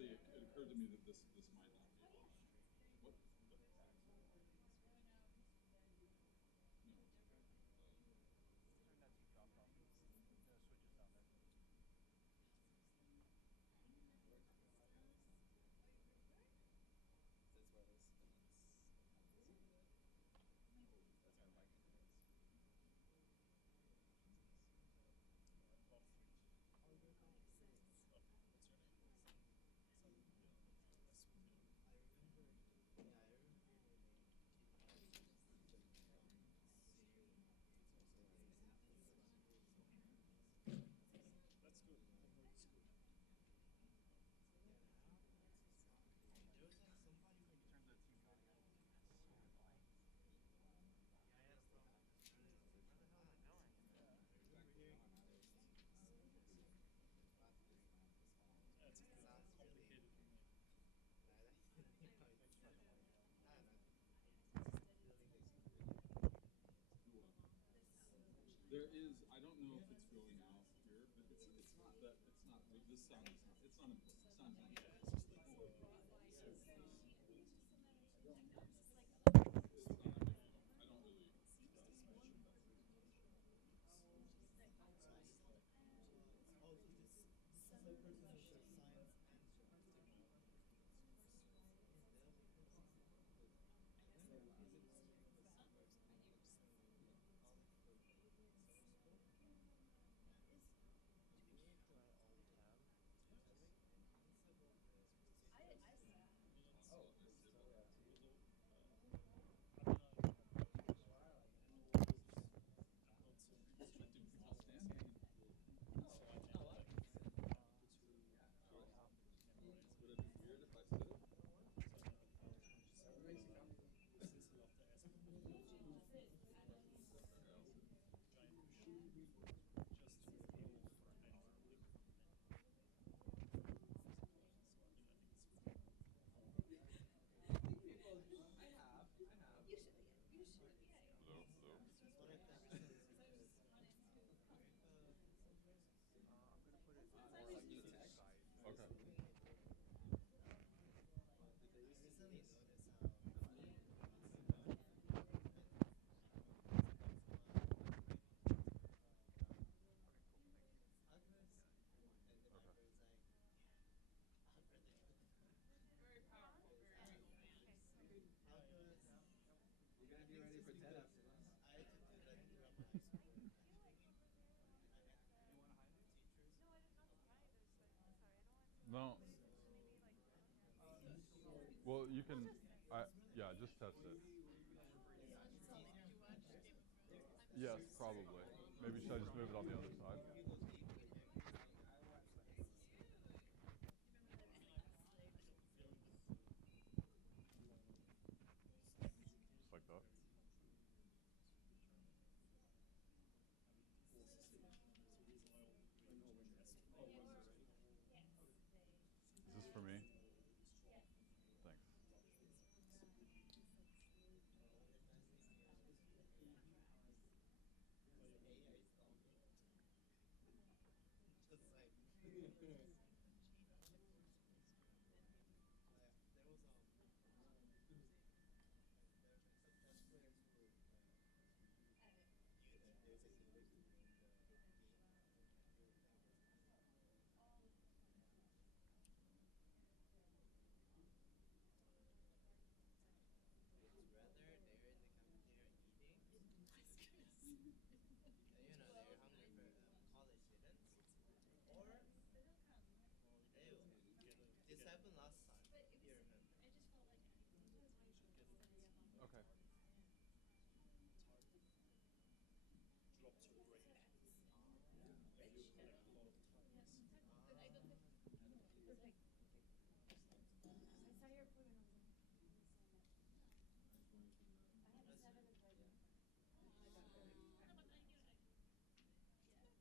actually, it occurred to me that this might not be on. What? No. Turn that two dropped off. The switches down there. That's where this and then this. That's our mic interface. Off switch. Oh, what's your name? Some that's I remember. Yeah, I remember your name. That's good. The noise is good. There was like somebody when you Turn the TV on again. That's so annoying. yeah, I had a problem with this earlier. I was like, what the hell am I doing? Yeah. I remember hearing It's sounds complicated really for me. it's It's annoying. I don't know. Building this There is. I don't know if it's going out here, but it's not that. It's not. This sound is not. It's not important. It sounds not. It's just like It's not a big deal. I don't really. oh, so this is a person who does science and technology. Yeah, that'll be cool. When physics was college for summer school. Do we need alt tab? Let's talk about the Oh, I see. I'll stand. So I think like Would it be weird if I sit? since he off the S giant cushion just to roll for an hour away from it. So I think it's I have. You should, you should, Hello, hello. What I think is because where the software I'm gonna put it more more like to the tech. side. Okay. I recently noticed how Okay, cool, thank you. Agnes and then Okay. everyone's like, yeah, I'd rather do very powerful, very Agnes. You're gonna be ready for TED after this. I had to do that throughout my high school matchmaking, and I had You wanna hide it? teachers. No. Well, you can. Yeah, just test it. Yes, probably. Maybe should I just move it on the other side? Just like that. Is this for me? Thanks. Just like there was there's players who unit. There's a unit in the game we were playing with. It's rather they're in the cafeteria eating. And, you know, they're hungry for college students. Or this happened last time. If you remember. Okay. Drop to the grade. And you collect a lot of times. I saw your photo and I was like, I had a 7 in budget.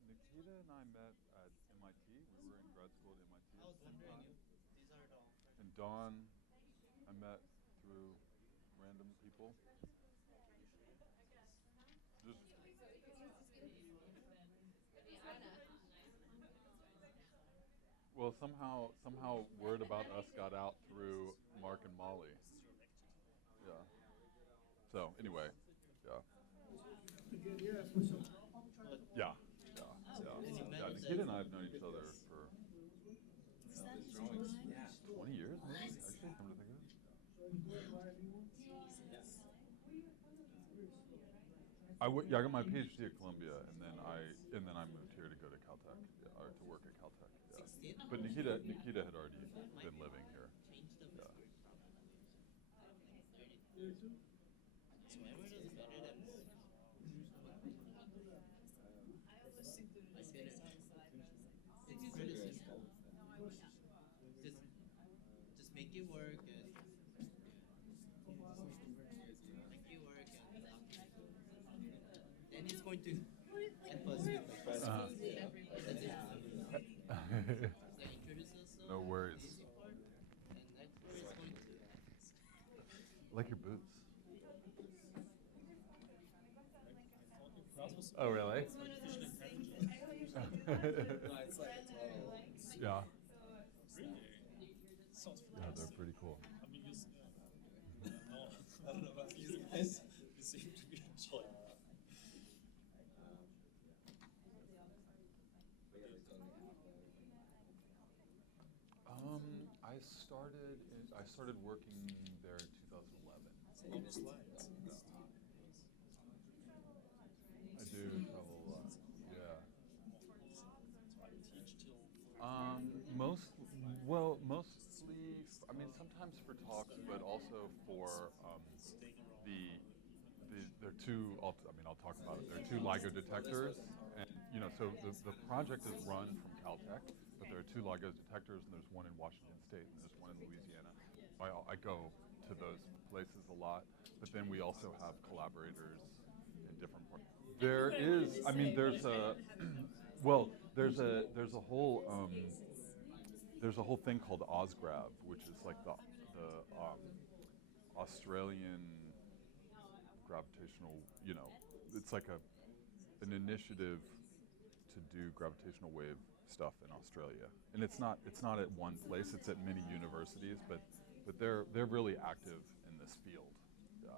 Nikita and I met at MIT. We were in grad school at MIT I at was the same wondering time. if these are the all And Dawn, I met through random people. Just Well, somehow word about us got out through Mark and Molly. This is your lecture. Yeah. So anyway, yeah. Good, yeah, for sure. Yeah. Yeah. Any Yeah. medals Nikita and that- I have known each other for His drawings. Yeah. 20 years, maybe. Actually, come to think of it. Yeah, I got my PhD at Columbia, and then I moved here to go to Caltech, or to work at Caltech. Yeah. 16? But Nikita had already been living here. Change the Yeah. Swimmer is better than it's criticism. Just make it work and then it's going to help us with the Uh-huh. That's it. So introduce yourself. No worries. Easy part. And next part is going to I like your boots. Class was Oh, really? Yeah. really sounds Yeah, they're pretty cool. I mean, you no, I don't know about you guys. You seem to be enjoying. I started working there in 2011. On the slides. I do travel a lot. Yeah. So I teach till Mostly. I mean, sometimes for talks, but also for staying around. there are two. I'll talk about it. There are two LIGO detectors, and so the project is run from Caltech, but there are two LIGO detectors, and there's one in Washington State, and there's one in Louisiana. I go to those places a lot, but then we also have collaborators in different parts. There is. I mean, there's a. Well, there's a whole thing called OzGrav, which is like the Australian gravitational. It's like an initiative to do gravitational wave stuff in Australia, and it's not at one place. It's at many universities, but they're really active in this field. Yeah,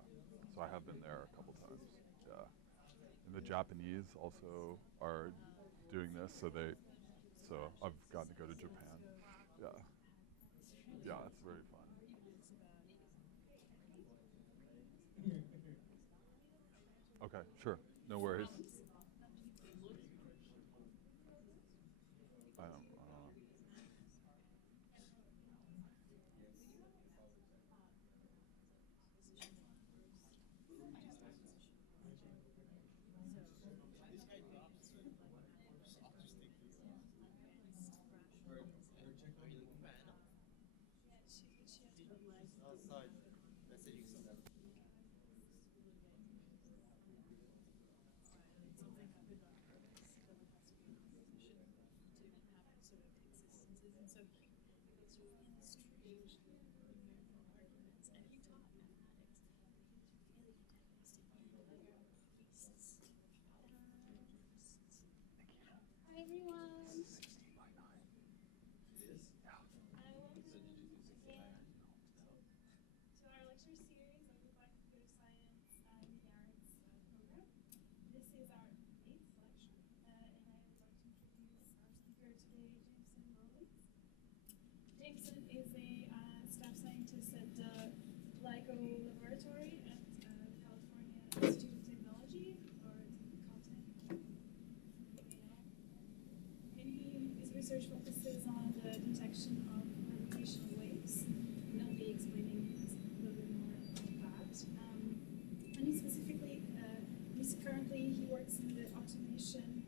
so I have been there a couple times. Yeah, and the Japanese also are doing this, so I've gotten to go to Japan. Yeah, yeah, it's very fun. Okay, sure, no worries. I don't know. Are you looking for Anna? Oh, sorry. Messaging someone. Hi everyone. 16 by 9. It is? Yeah. Welcome So did you do 16 by 9? to our lecture series of the Computer Science and the Arts program. This is our 8th lecture, and I would like to introduce our speaker today, Jameson Rollins. Jameson is a staff scientist at the LIGO Laboratory at California Institute of Technology, or Caltech. And his research focuses on the detection of gravitational waves. And I'll be explaining a little bit more about that. And he specifically, he works in the automation,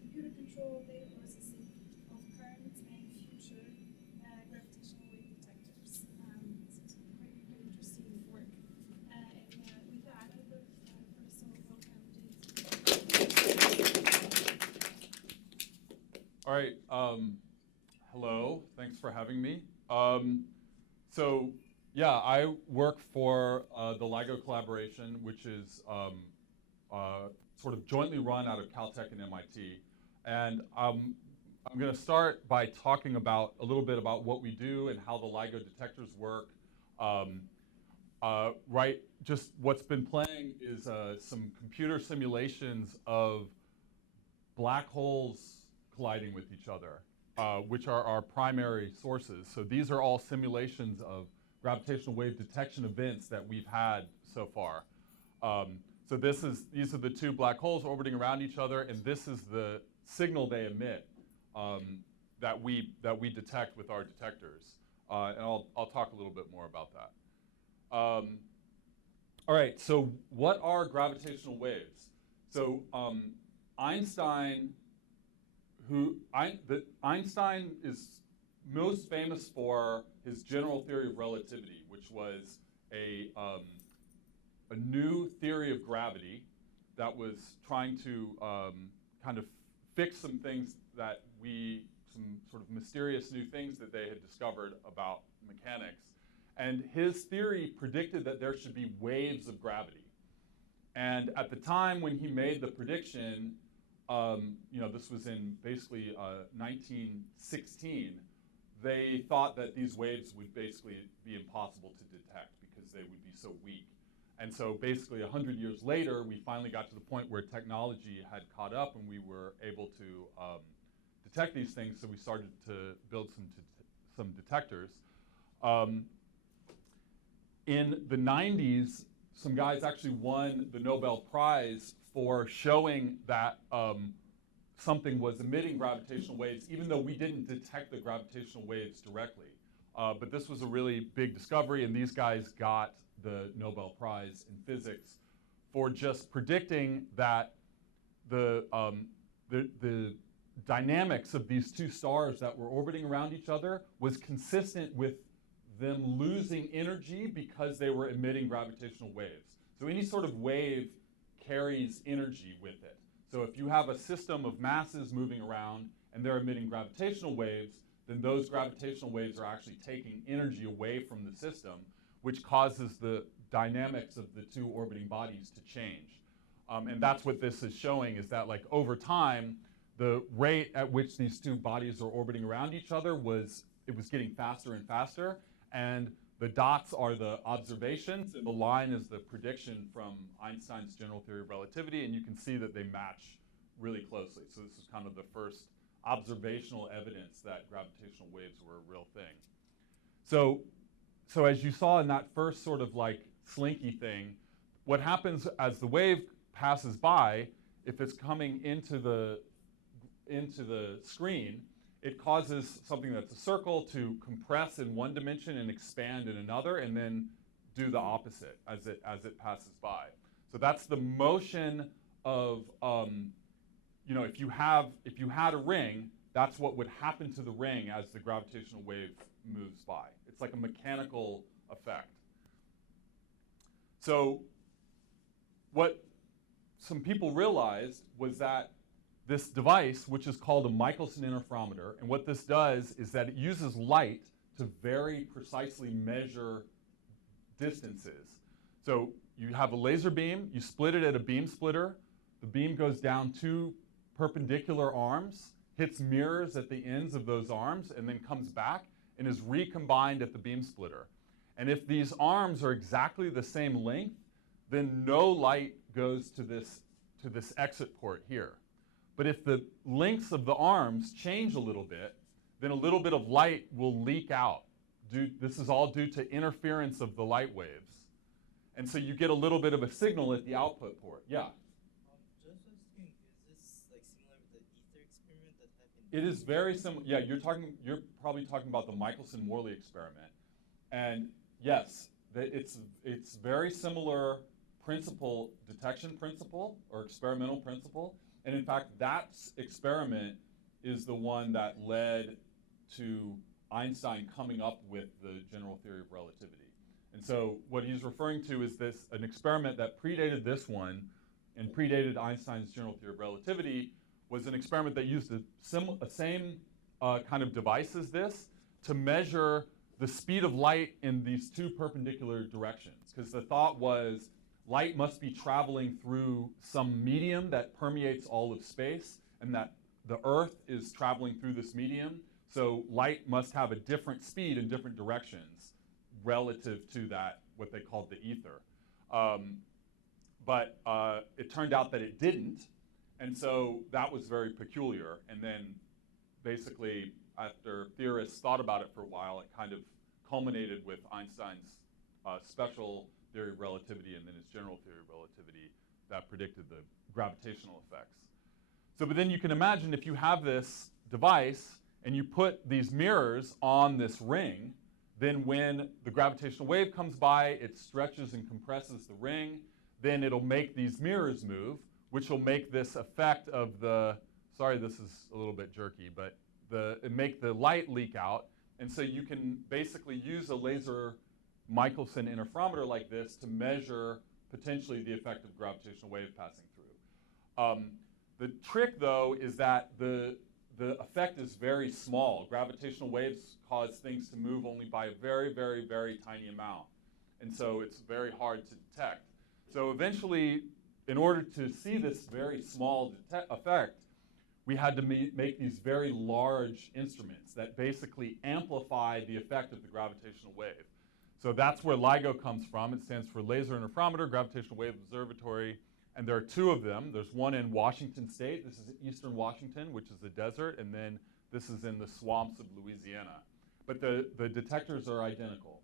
computer control, data processing of current and future gravitational wave detectors. So it's quite interesting work. With that, I would first of all welcome James. All right. Hello. Thanks for having me. So, yeah, I work for the LIGO collaboration, which is sort of jointly run out of Caltech and MIT. And I'm going to start by talking about a little bit about what we do and how the LIGO detectors work. Just what's been playing is some computer simulations of black holes colliding with each other, which are our primary sources. So these are all simulations of gravitational wave detection events that we've had so far. So these are the two black holes orbiting around each other, and this is the signal they emit that we detect with our detectors. And I'll talk a little bit more about that. All right, so what are gravitational waves? So Einstein is most famous for his general theory of relativity, which was a new theory of gravity that was trying to kind of fix some things some sort of mysterious new things that they had discovered about mechanics. And his theory predicted that there should be waves of gravity. And at the time when he made the prediction, this was in basically 1916, they thought that these waves would basically be impossible to detect because they would be so weak. And so basically 100 years later, we finally got to the point where technology had caught up and we were able to detect these things, so we started to build some detectors. In the 90s, some guys actually won the Nobel Prize for showing that something was emitting gravitational waves, even though we didn't detect the gravitational waves directly. But this was a really big discovery, and these guys got the Nobel Prize in physics for just predicting that the dynamics of these two stars that were orbiting around each other was consistent with them losing energy because they were emitting gravitational waves. So any sort of wave carries energy with it. So if you have a system of masses moving around and they're emitting gravitational waves, then those gravitational waves are actually taking energy away from the system, which causes the dynamics of the two orbiting bodies to change. And that's what this is showing, is that like over time, the rate at which these two bodies are orbiting around each other was getting faster and faster. And the dots are the observations, and the line is the prediction from Einstein's general theory of relativity, and you can see that they match really closely. So this is kind of the first observational evidence that gravitational waves were a real thing. So as you saw in that first sort of like slinky thing, what happens as the wave passes by, if it's coming into the screen, it causes something that's a circle to compress in one dimension and expand in another, and then do the opposite as it passes by. So that's the motion of, if you had a ring, that's what would happen to the ring as the gravitational wave moves by. It's like a mechanical effect. So what some people realized was that this device, which is called a Michelson interferometer, and what this does is that it uses light to very precisely measure distances. So you have a laser beam, you split it at a beam splitter, the beam goes down two perpendicular arms, hits mirrors at the ends of those arms, and then comes back and is recombined at the beam splitter. And if these arms are exactly the same length, then no light goes to this exit port here. But if the lengths of the arms change a little bit, then a little bit of light will leak out. This is all due to interference of the light waves. And so you get a little bit of a signal at the output port. Yeah? Just asking, is this like similar with the ether experiment that happened? It is very similar. Yeah, you're probably talking about the Michelson-Morley experiment. And yes, it's very similar principle, detection principle, or experimental principle. And in fact, that experiment is the one that led to Einstein coming up with the general theory of relativity. And so what he's referring to is an experiment that predated this one and predated Einstein's general theory of relativity, was an experiment that used the same kind of device as this to measure the speed of light in these two perpendicular directions. Because the thought was light must be traveling through some medium that permeates all of space, and that the Earth is traveling through this medium, so light must have a different speed in different directions relative to that, what they called the ether. But it turned out that it didn't, and so that was very peculiar. And then basically, after theorists thought about it for a while, it kind of culminated with Einstein's special theory of relativity and then his general theory of relativity that predicted the gravitational effects. So, but then you can imagine if you have this device and you put these mirrors on this ring, then when the gravitational wave comes by, it stretches and compresses the ring. Then it'll make these mirrors move, which will make this effect of the, sorry this is a little bit jerky, but it make the light leak out. And so you can basically use a laser Michelson interferometer like this to measure potentially the effect of gravitational wave passing through. The trick, though, is that the effect is very small. Gravitational waves cause things to move only by a very, very, very tiny amount. And so it's very hard to detect. So eventually, in order to see this very small effect, we had to make these very large instruments that basically amplify the effect of the gravitational wave. So that's where LIGO comes from. It stands for Laser Interferometer Gravitational Wave Observatory. And there are two of them. There's one in Washington State. This is eastern Washington, which is a desert. And then this is in the swamps of Louisiana. But the detectors are identical.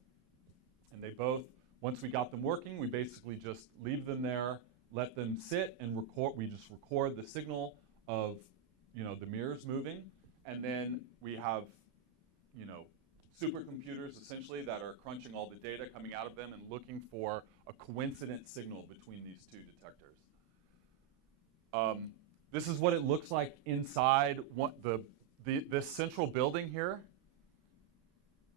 And they both, once we got them working, we basically just leave them there, let them sit and record. We just record the signal of, the mirrors moving. And then we have, supercomputers essentially that are crunching all the data coming out of them and looking for a coincident signal between these two detectors. This is what it looks like inside this central building here.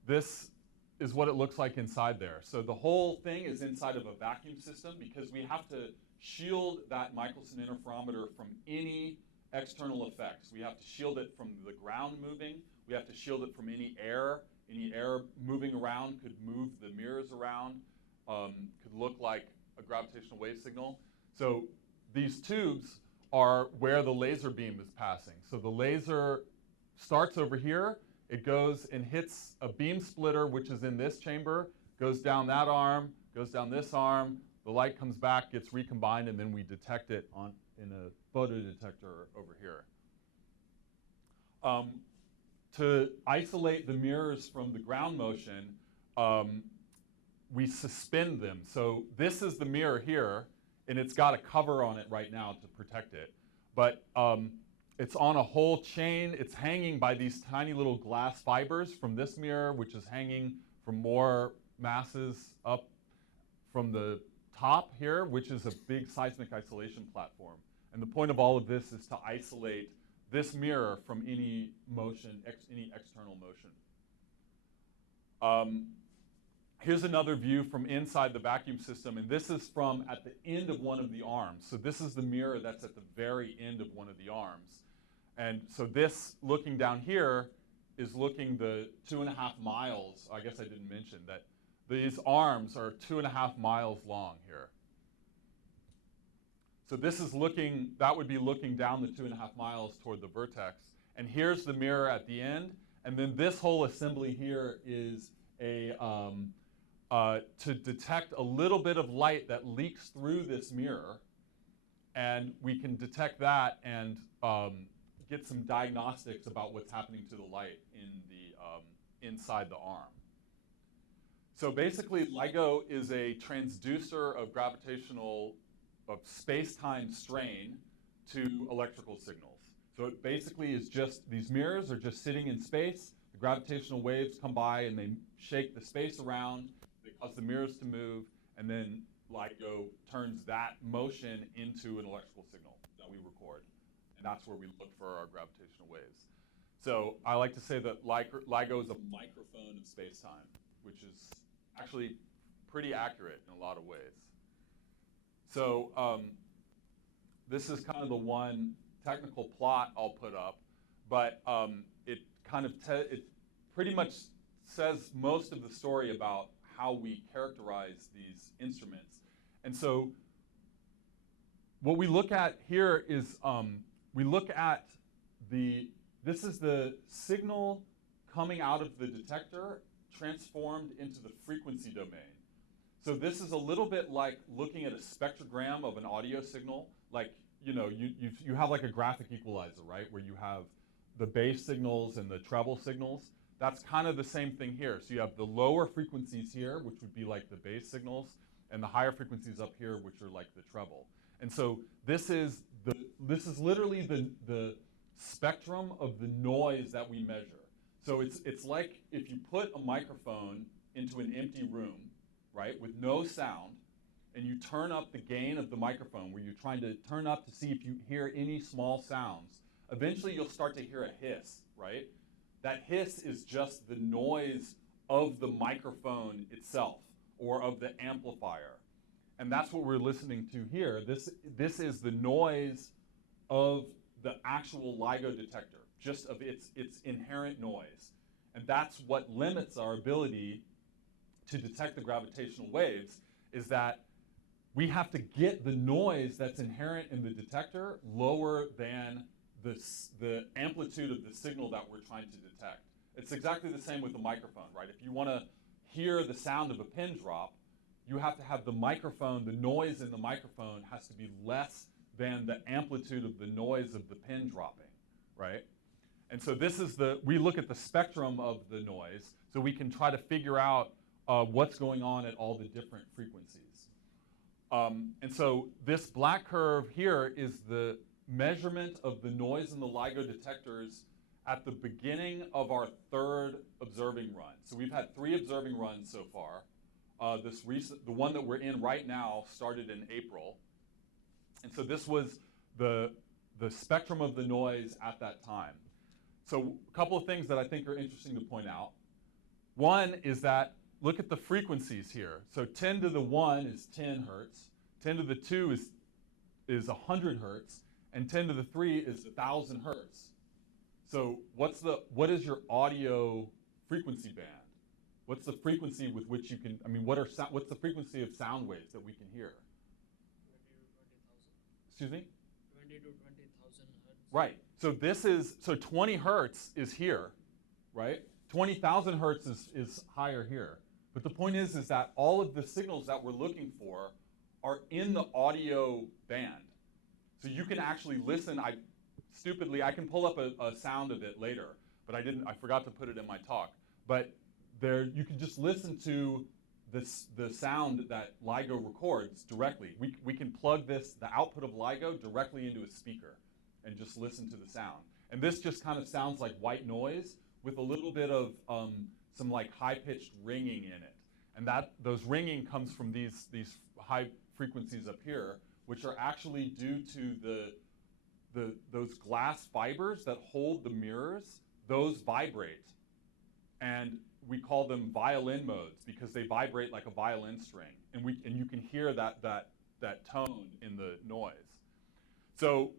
This is what it looks like inside there. So the whole thing is inside of a vacuum system because we have to shield that Michelson interferometer from any external effects. We have to shield it from the ground moving. We have to shield it from any air. Any air moving around could move the mirrors around, could look like a gravitational wave signal. So these tubes are where the laser beam is passing. So the laser starts over here. It goes and hits a beam splitter, which is in this chamber, goes down that arm, goes down this arm. The light comes back, gets recombined, and then we detect it in a photodetector over here. To isolate the mirrors from the ground motion, we suspend them. So this is the mirror here, and it's got a cover on it right now to protect it. But it's on a whole chain. It's hanging by these tiny little glass fibers from this mirror, which is hanging from more masses up from the top here, which is a big seismic isolation platform. And the point of all of this is to isolate this mirror from any motion, any external motion. Here's another view from inside the vacuum system, and this is from at the end of one of the arms. So this is the mirror that's at the very end of one of the arms. And so this, looking down here, is looking the 2.5 miles. I guess I didn't mention that these arms are 2.5 miles long here. So this is looking, that would be looking down the 2.5 miles toward the vertex. And here's the mirror at the end. And then this whole assembly here is to detect a little bit of light that leaks through this mirror. And we can detect that and get some diagnostics about what's happening to the light in the, inside the arm. So basically, LIGO is a transducer of space-time strain to electrical signals. So it basically is just, these mirrors are just sitting in space. The gravitational waves come by and they shake the space around. They cause the mirrors to move. And then LIGO turns that motion into an electrical signal that we record. And that's where we look for our gravitational waves. So I like to say that LIGO is a microphone of space-time, which is actually pretty accurate in a lot of ways. So this is kind of the one technical plot I'll put up, but it kind of it pretty much says most of the story about how we characterize these instruments. And so what we look at here is we look at this is the signal coming out of the detector transformed into the frequency domain. So this is a little bit like looking at a spectrogram of an audio signal. Like, you know, you have like a graphic equalizer, right? Where you have the bass signals and the treble signals. That's kind of the same thing here. So you have the lower frequencies here, which would be like the bass signals, and the higher frequencies up here, which are like the treble. And so this is literally the spectrum of the noise that we measure. So it's like if you put a microphone into an empty room, right, with no sound, and you turn up the gain of the microphone, where you're trying to turn up to see if you hear any small sounds, eventually you'll start to hear a hiss, right? That hiss is just the noise of the microphone itself or of the amplifier. And that's what we're listening to here. This is the noise of the actual LIGO detector, just of its inherent noise. And that's what limits our ability to detect the gravitational waves, is that we have to get the noise that's inherent in the detector lower than the amplitude of the signal that we're trying to detect. It's exactly the same with the microphone, right? If you want to hear the sound of a pin drop, you have to have the microphone, the noise in the microphone has to be less than the amplitude of the noise of the pin dropping, right? And so this is we look at the spectrum of the noise so we can try to figure out what's going on at all the different frequencies. And so this black curve here is the measurement of the noise in the LIGO detectors at the beginning of our third observing run. So we've had 3 observing runs so far. The one that we're in right now started in April. And so this was the spectrum of the noise at that time. So a couple of things that I think are interesting to point out. One is that look at the frequencies here. So 10 to the 1 is 10 hertz, 10 to the 2 is 100 hertz, and 10 to the 3 is 1,000 hertz. So what is your audio frequency band? What's the frequency with which you can, what's the frequency of sound waves that we can hear? 20 to 20,000. Excuse me? 20 to 20,000 hertz. Right. So 20 hertz is here, right? 20,000 hertz is higher here. But the point is that all of the signals that we're looking for are in the audio band. So you can actually listen. I can pull up a sound of it later, but I forgot to put it in my talk. But there, you can just listen to the sound that LIGO records directly. We can plug the output of LIGO directly into a speaker and just listen to the sound. And this just kind of sounds like white noise with a little bit of some like high-pitched ringing in it. And those ringing comes from these high frequencies up here, which are actually due to those glass fibers that hold the mirrors. Those vibrate. And we call them violin modes because they vibrate like a violin string. And you can hear that tone in the noise. So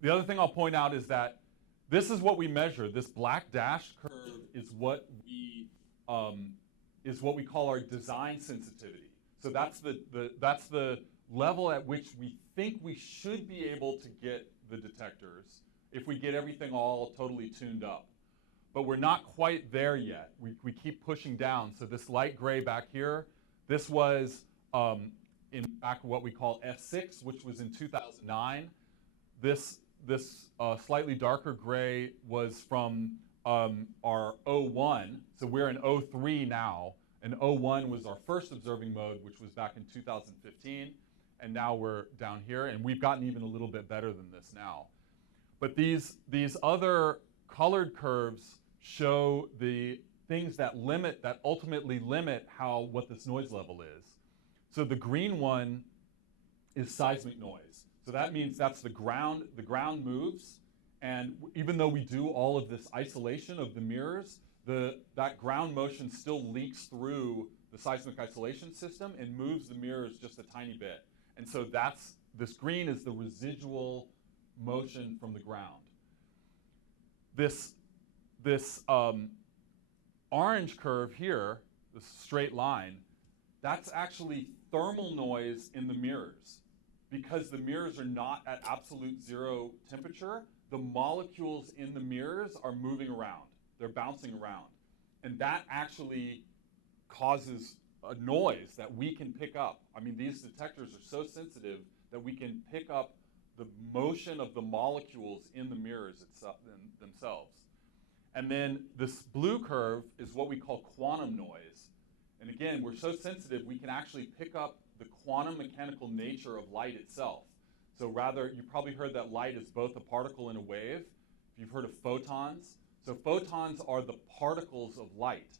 the other thing I'll point out is that this is what we measure. This black dashed curve is what we call our design sensitivity. So that's the level at which we think we should be able to get the detectors if we get everything all totally tuned up. But we're not quite there yet. We keep pushing down. So this light gray back here, this was in back what we call S6, which was in 2009. This slightly darker gray was from our 01. So we're in 03 now. And 01 was our first observing mode, which was back in 2015. And now we're down here. And we've gotten even a little bit better than this now. But these other colored curves show the things that ultimately limit what this noise level is. So the green one is seismic noise. So that means that's the ground moves, and even though we do all of this isolation of the mirrors, that ground motion still leaks through the seismic isolation system and moves the mirrors just a tiny bit. And so this green is the residual motion from the ground. This orange curve here, this straight line, that's actually thermal noise in the mirrors. Because the mirrors are not at absolute zero temperature, the molecules in the mirrors are moving around. They're bouncing around. And that actually causes a noise that we can pick up. I mean, these detectors are so sensitive that we can pick up the motion of the molecules in the mirrors themselves. And then this blue curve is what we call quantum noise. And again, we're so sensitive, we can actually pick up the quantum mechanical nature of light itself. So rather, you probably heard that light is both a particle and a wave. If you've heard of photons. So photons are the particles of light.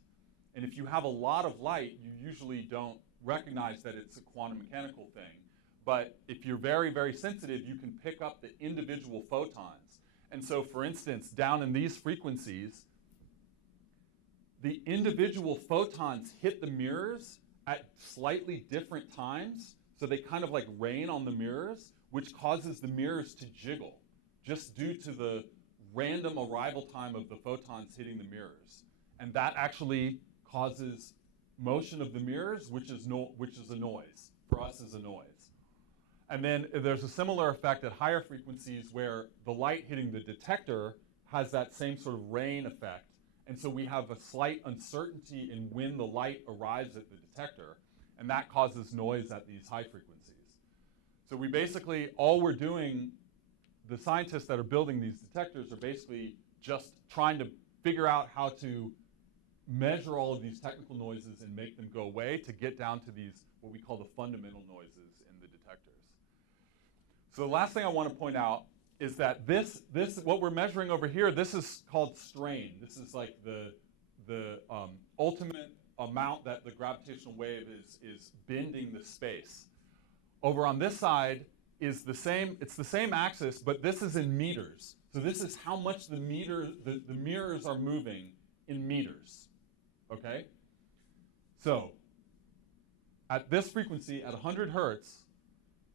And if you have a lot of light, you usually don't recognize that it's a quantum mechanical thing. But if you're very, very sensitive, you can pick up the individual photons. And so, for instance, down in these frequencies, the individual photons hit the mirrors at slightly different times. So they kind of like rain on the mirrors, which causes the mirrors to jiggle, just due to the random arrival time of the photons hitting the mirrors. And that actually causes motion of the mirrors, which is a noise. For us, is a noise. And then there's a similar effect at higher frequencies where the light hitting the detector has that same sort of rain effect. And so we have a slight uncertainty in when the light arrives at the detector, and that causes noise at these high frequencies. So we basically, all we're doing, the scientists that are building these detectors are basically just trying to figure out how to measure all of these technical noises and make them go away to get down to these, what we call the fundamental noises in the detectors. So the last thing I want to point out is that this what we're measuring over here, this is called strain. This is like the ultimate amount that the gravitational wave is bending the space. Over on this side is the same, it's the same axis, but this is in meters. So this is how much the mirrors are moving in meters, okay? So at this frequency, at 100 hertz,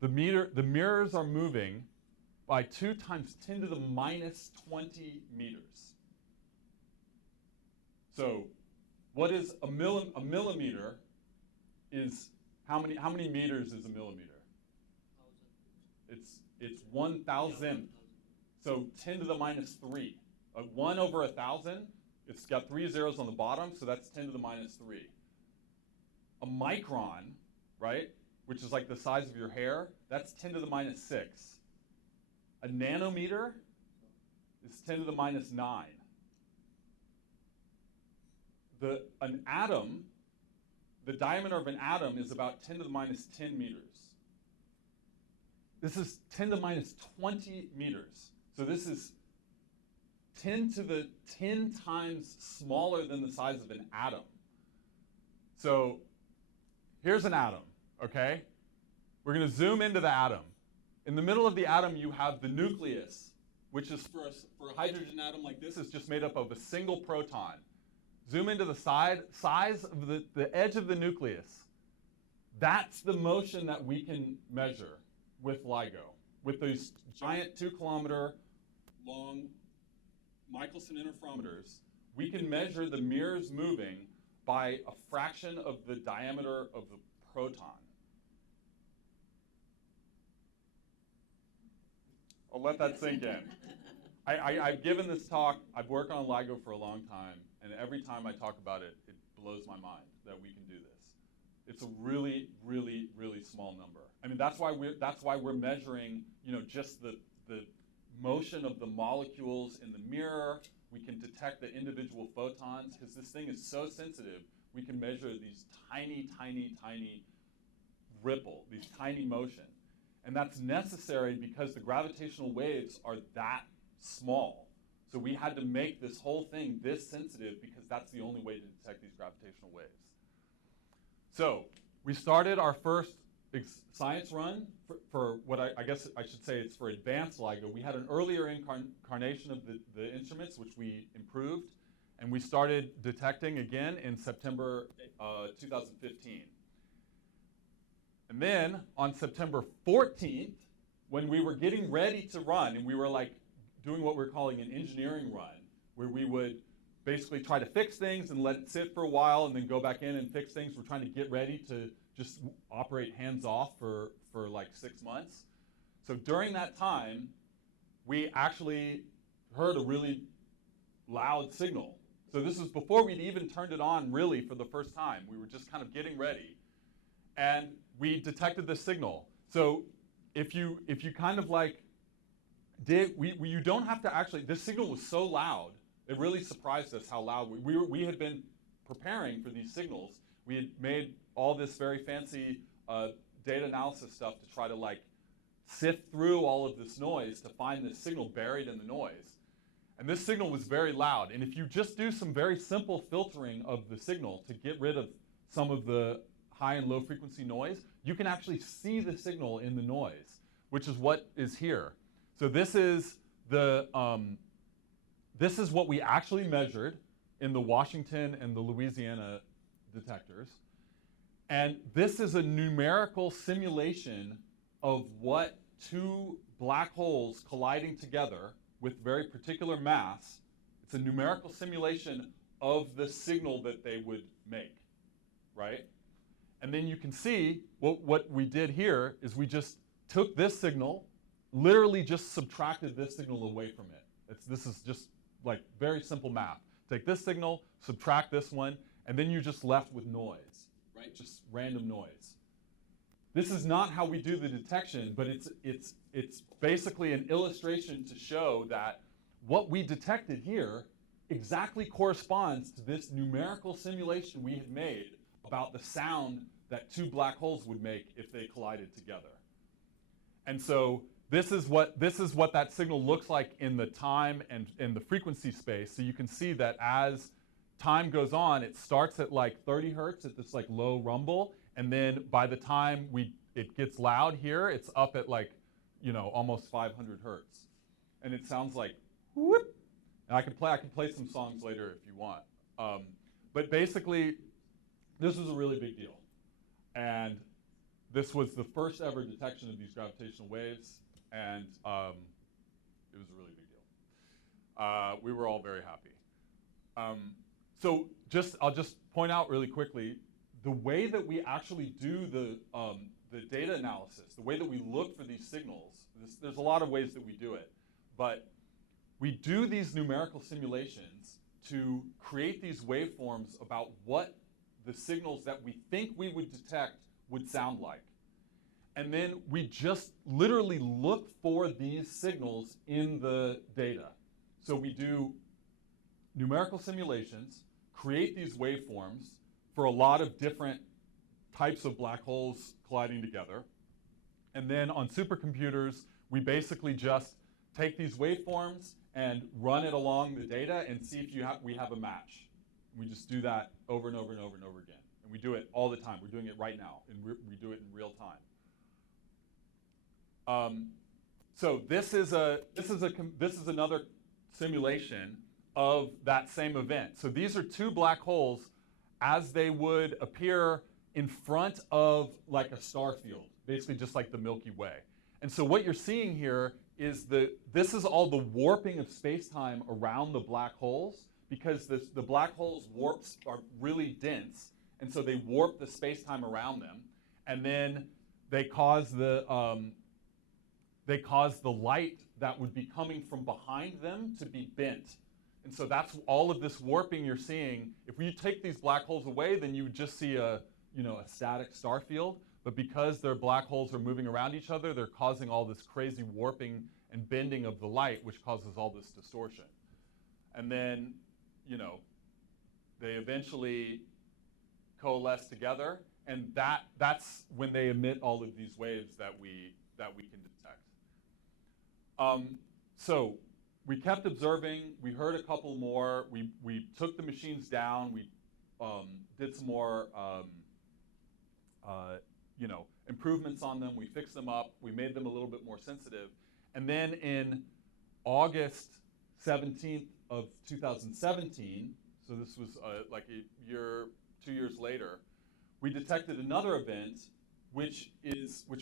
the mirrors are moving by 2 times 10 to the minus 20 meters. So what is a millimeter is, how many meters is a millimeter? It's 1,000. So 10 to the minus 3. 1 over 1,000, it's got 3 zeros on the bottom, so that's 10 to the minus 3. A micron, right, which is like the size of your hair, that's 10 to the minus 6. A nanometer is 10 to the minus 9. An atom, the diameter of an atom is about 10 to the minus 10 meters. This is 10 to the minus 20 meters. So this is 10 to the 10 times smaller than the size of an atom. So here's an atom, okay? We're going to zoom into the atom. In the middle of the atom, you have the nucleus, which is for a hydrogen atom like this, is just made up of a single proton. Zoom into the size of the edge of the nucleus. That's the motion that we can measure with LIGO, with these giant 2-kilometer long Michelson interferometers. We can measure the mirrors moving by a fraction of the diameter of the proton. I'll let that sink in. I've given this talk, I've worked on LIGO for a long time, and every time I talk about it, it blows my mind that we can do this. It's a really, really, really small number. I mean, that's why we're measuring, just the motion of the molecules in the mirror. We can detect the individual photons, because this thing is so sensitive, we can measure these tiny, tiny, tiny ripple, these tiny motion. And that's necessary because the gravitational waves are that small. So we had to make this whole thing this sensitive because that's the only way to detect these gravitational waves. So we started our first science run for what I guess I should say it's for Advanced LIGO. We had an earlier incarnation of the instruments, which we improved, and we started detecting again in September 2015. And then on September 14th, when we were getting ready to run, and we were like doing what we're calling an engineering run, where we would basically try to fix things and let it sit for a while and then go back in and fix things. We're trying to get ready to just operate hands off for like 6 months. So during that time, we actually heard a really loud signal. So this was before we'd even turned it on really for the first time. We were just kind of getting ready. And we detected this signal. So if you kind of like you don't have to actually, this signal was so loud, it really surprised us how loud we had been preparing for these signals. We had made all this very fancy data analysis stuff to try to like sift through all of this noise to find this signal buried in the noise. And this signal was very loud. And if you just do some very simple filtering of the signal to get rid of some of the high and low frequency noise, you can actually see the signal in the noise, which is what is here. So this is what we actually measured in the Washington and the Louisiana detectors. And this is a numerical simulation of what two black holes colliding together with very particular mass. It's a numerical simulation of the signal that they would make, right? And then you can see what we did here is we just took this signal, literally just subtracted this signal away from it. This is just like very simple math. Take this signal, subtract this one, and then you're just left with noise, right? Just random noise. This is not how we do the detection, but it's basically an illustration to show that what we detected here exactly corresponds to this numerical simulation we had made about the sound that two black holes would make if they collided together. And so this is what that signal looks like in the time and in the frequency space. So you can see that as time goes on, it starts at like 30 hertz at this like low rumble, and then by the time it gets loud here, it's up at like, almost 500 hertz, and it sounds like whoop. And I can play some songs later if you want, but basically, this was a really big deal, and this was the first ever detection of these gravitational waves, and it was a really big deal. We were all very happy. So I'll just point out really quickly, the way that we actually do the data analysis, the way that we look for these signals, there's a lot of ways that we do it, but we do these numerical simulations to create these waveforms about what the signals that we think we would detect would sound like. And then we just literally look for these signals in the data. So we do numerical simulations, create these waveforms for a lot of different types of black holes colliding together. And then on supercomputers, we basically just take these waveforms and run it along the data and see if we have a match. We just do that over and over and over and over again. And we do it all the time. We're doing it right now, and we do it in real time. So this is another simulation of that same event. So these are two black holes as they would appear in front of like a star field, basically just like the Milky Way. And so what you're seeing here is this is all the warping of space-time around the black holes, because the black holes warps are really dense, and so they warp the space-time around them, and then they cause the light that would be coming from behind them to be bent. And so that's all of this warping you're seeing. If you take these black holes away, then you would just see a static star field. But because their black holes are moving around each other, they're causing all this crazy warping and bending of the light, which causes all this distortion. And then, they eventually coalesce together, and that's when they emit all of these waves that we can detect. So we kept observing. We heard a couple more. We took the machines down. We did some more improvements on them. We fixed them up. We made them a little bit more sensitive. And then in August 17th of 2017, so this was like 2 years later, we detected another event which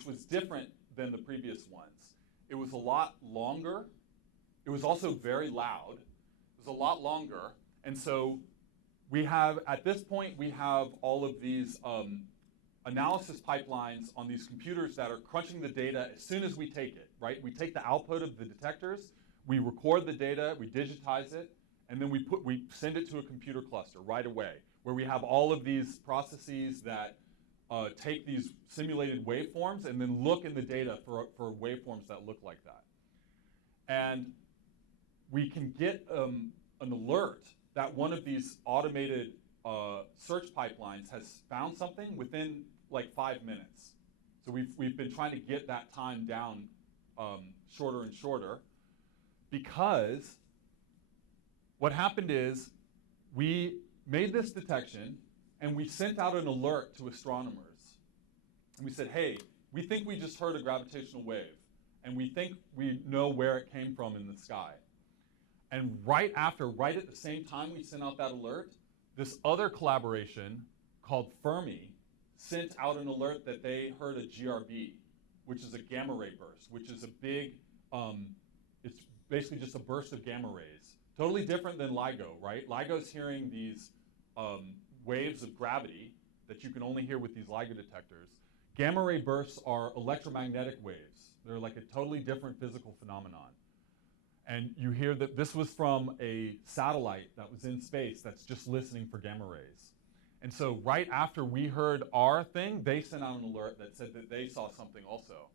was different than the previous ones. It was a lot longer. It was also very loud. It was a lot longer. And so at this point, we have all of these analysis pipelines on these computers that are crunching the data as soon as we take it, right? We take the output of the detectors, we record the data, we digitize it, and then we send it to a computer cluster right away, where we have all of these processes that take these simulated waveforms and then look in the data for waveforms that look like that. And we can get an alert that one of these automated search pipelines has found something within like 5 minutes. So we've been trying to get that time down shorter and shorter, because what happened is we made this detection and we sent out an alert to astronomers. And we said, hey, we think we just heard a gravitational wave, and we think we know where it came from in the sky. And right at the same time we sent out that alert, this other collaboration called Fermi sent out an alert that they heard a GRB, which is a gamma ray burst, which is a big, it's basically just a burst of gamma rays. Totally different than LIGO, right? LIGO's hearing these waves of gravity that you can only hear with these LIGO detectors. Gamma ray bursts are electromagnetic waves. They're like a totally different physical phenomenon. And you hear that this was from a satellite that was in space that's just listening for gamma rays. And so right after we heard our thing, they sent out an alert that said that they saw something also.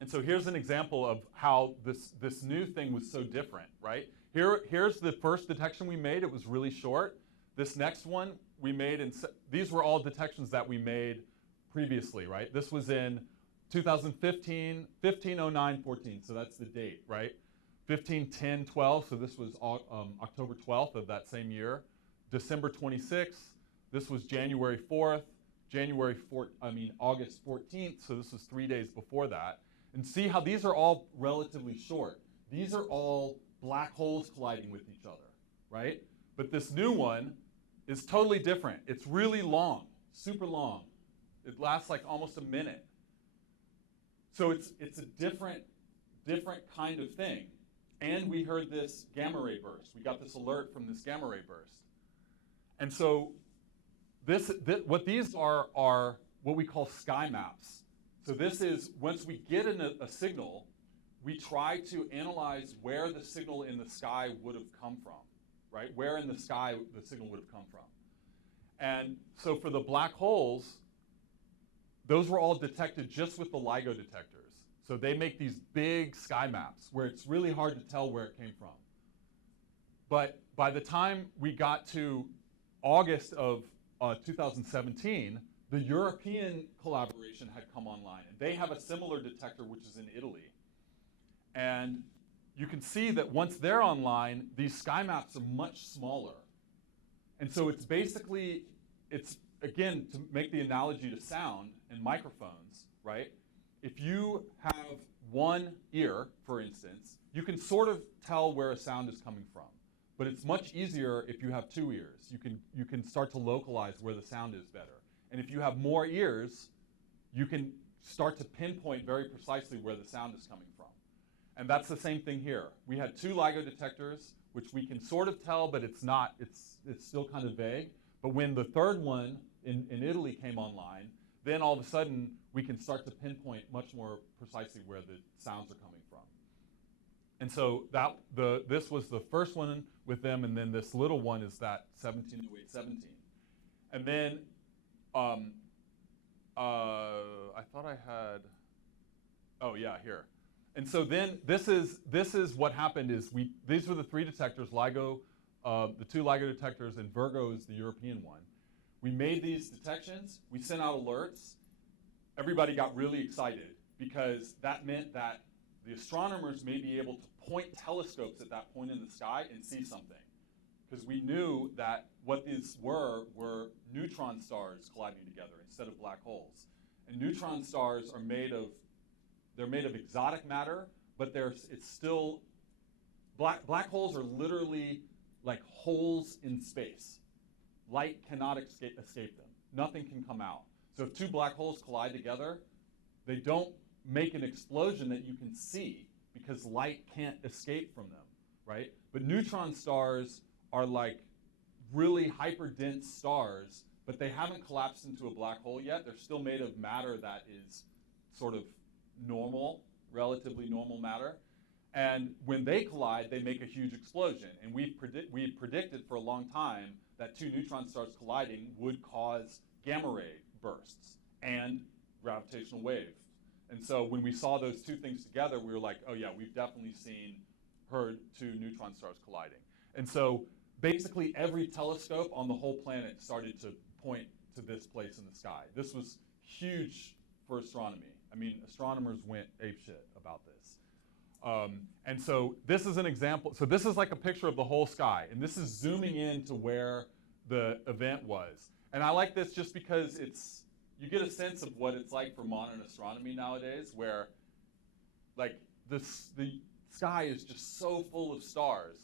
And so here's an example of how this new thing was so different, right? Here's the first detection we made. It was really short. This next one we made, these were all detections that we made previously, right? This was in 2015, 09, 14, so that's the date, right? 15, 10, 12, so this was October 12th of that same year. December 26th, this was January 4th. August 14th, so this was 3 days before that. And see how these are all relatively short. These are all black holes colliding with each other, right? But this new one is totally different. It's really long, super long. It lasts like almost a minute. So it's a different kind of thing. And we heard this gamma ray burst. We got this alert from this gamma ray burst. And so what these are what we call sky maps. So this is, once we get in a signal, we try to analyze where the signal in the sky would have come from, right? Where in the sky the signal would have come from. And so for the black holes, those were all detected just with the LIGO detectors. So they make these big sky maps where it's really hard to tell where it came from. But by the time we got to August of 2017, the European collaboration had come online. And they have a similar detector, which is in Italy. And you can see that once they're online, these sky maps are much smaller. And so it's basically, again, to make the analogy to sound and microphones, right? If you have one ear, for instance, you can sort of tell where a sound is coming from. But it's much easier if you have 2 ears. You can start to localize where the sound is better. And if you have more ears, you can start to pinpoint very precisely where the sound is coming from. And that's the same thing here. We had 2 LIGO detectors, which we can sort of tell, but it's still kind of vague. But when the third one in Italy came online, then all of a sudden we can start to pinpoint much more precisely where the sounds are coming from. And so this was the first one with them, and then this little one is that 170817. And then I thought I had, oh yeah, here. And so then this is what happened is these were the 3 detectors, LIGO, the 2 LIGO detectors, and Virgo is the European one. We made these detections, we sent out alerts. Everybody got really excited because that meant that the astronomers may be able to point telescopes at that point in the sky and see something. Because we knew that what these were neutron stars colliding together instead of black holes. And neutron stars are made of exotic matter, but it's still, black holes are literally like holes in space. Light cannot escape them. Nothing can come out. So if 2 black holes collide together, they don't make an explosion that you can see because light can't escape from them, right? But neutron stars are like really hyperdense stars but they haven't collapsed into a black hole yet. They're still made of matter that is sort of normal, relatively normal matter. And when they collide, they make a huge explosion. And we've predicted for a long time that two neutron stars colliding would cause gamma ray bursts and gravitational wave. And so when we saw those two things together, we were like, oh yeah, we've definitely heard two neutron stars colliding. And so basically every telescope on the whole planet started to point to this place in the sky. This was huge for astronomy. I mean, astronomers went apeshit about this. And so this is an example. So this is like a picture of the whole sky. And this is zooming in to where the event was. And I like this just because you get a sense of what it's like for modern astronomy nowadays, where like the sky is just so full of stars.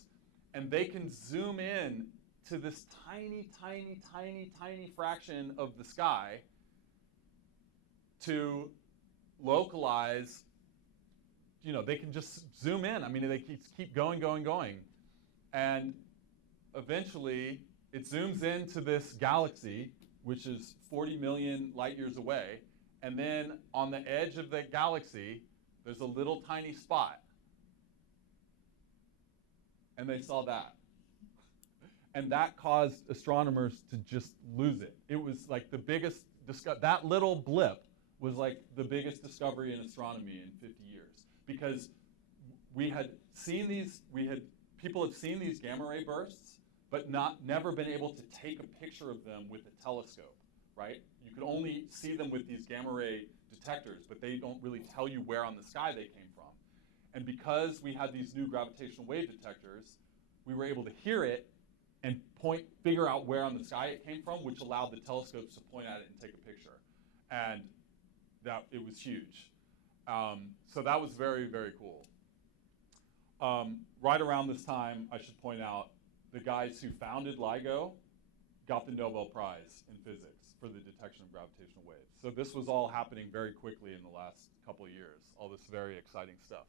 And they can zoom in to this tiny, tiny, tiny, tiny fraction of the sky to localize. You know, they can just zoom in. I mean, they keep going, going, going. And eventually, it zooms into this galaxy, which is 40 million light years away. And then on the edge of the galaxy, there's a little tiny spot. And they saw that. And that caused astronomers to just lose it. It was like the biggest that little blip was like the biggest discovery in astronomy in 50 years. Because we had seen people have seen these gamma ray bursts, but never been able to take a picture of them with a telescope, right? You could only see them with these gamma ray detectors, but they don't really tell you where on the sky they came from. And because we had these new gravitational wave detectors, we were able to hear it and figure out where on the sky it came from, which allowed the telescopes to point at it and take a picture. And it was huge. So that was very, very cool. Right around this time, I should point out, the guys who founded LIGO got the Nobel Prize in physics for the detection of gravitational waves. So this was all happening very quickly in the last couple of years, all this very exciting stuff.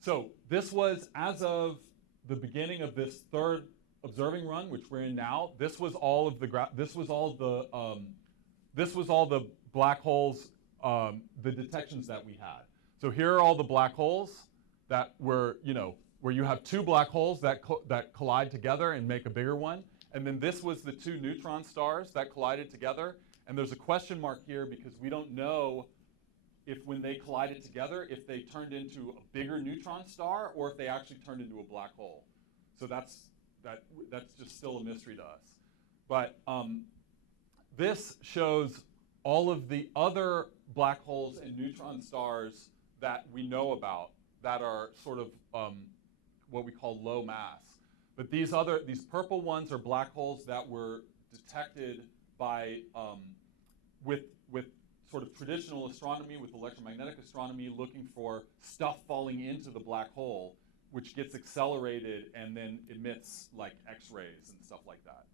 So this was, as of the beginning of this third observing run, which we're in now, this was all the black holes, the detections that we had. So here are all the black holes that were, where you have two black holes that collide together and make a bigger one. And then this was the two neutron stars that collided together. And there's a question mark here because we don't know if when they collided together, if they turned into a bigger neutron star or if they actually turned into a black hole. So that's just still a mystery to us. But this shows all of the other black holes and neutron stars that we know about that are sort of what we call low mass. But these purple ones are black holes that were detected by with sort of traditional astronomy, with electromagnetic astronomy, looking for stuff falling into the black hole, which gets accelerated and then emits like X-rays and stuff like that.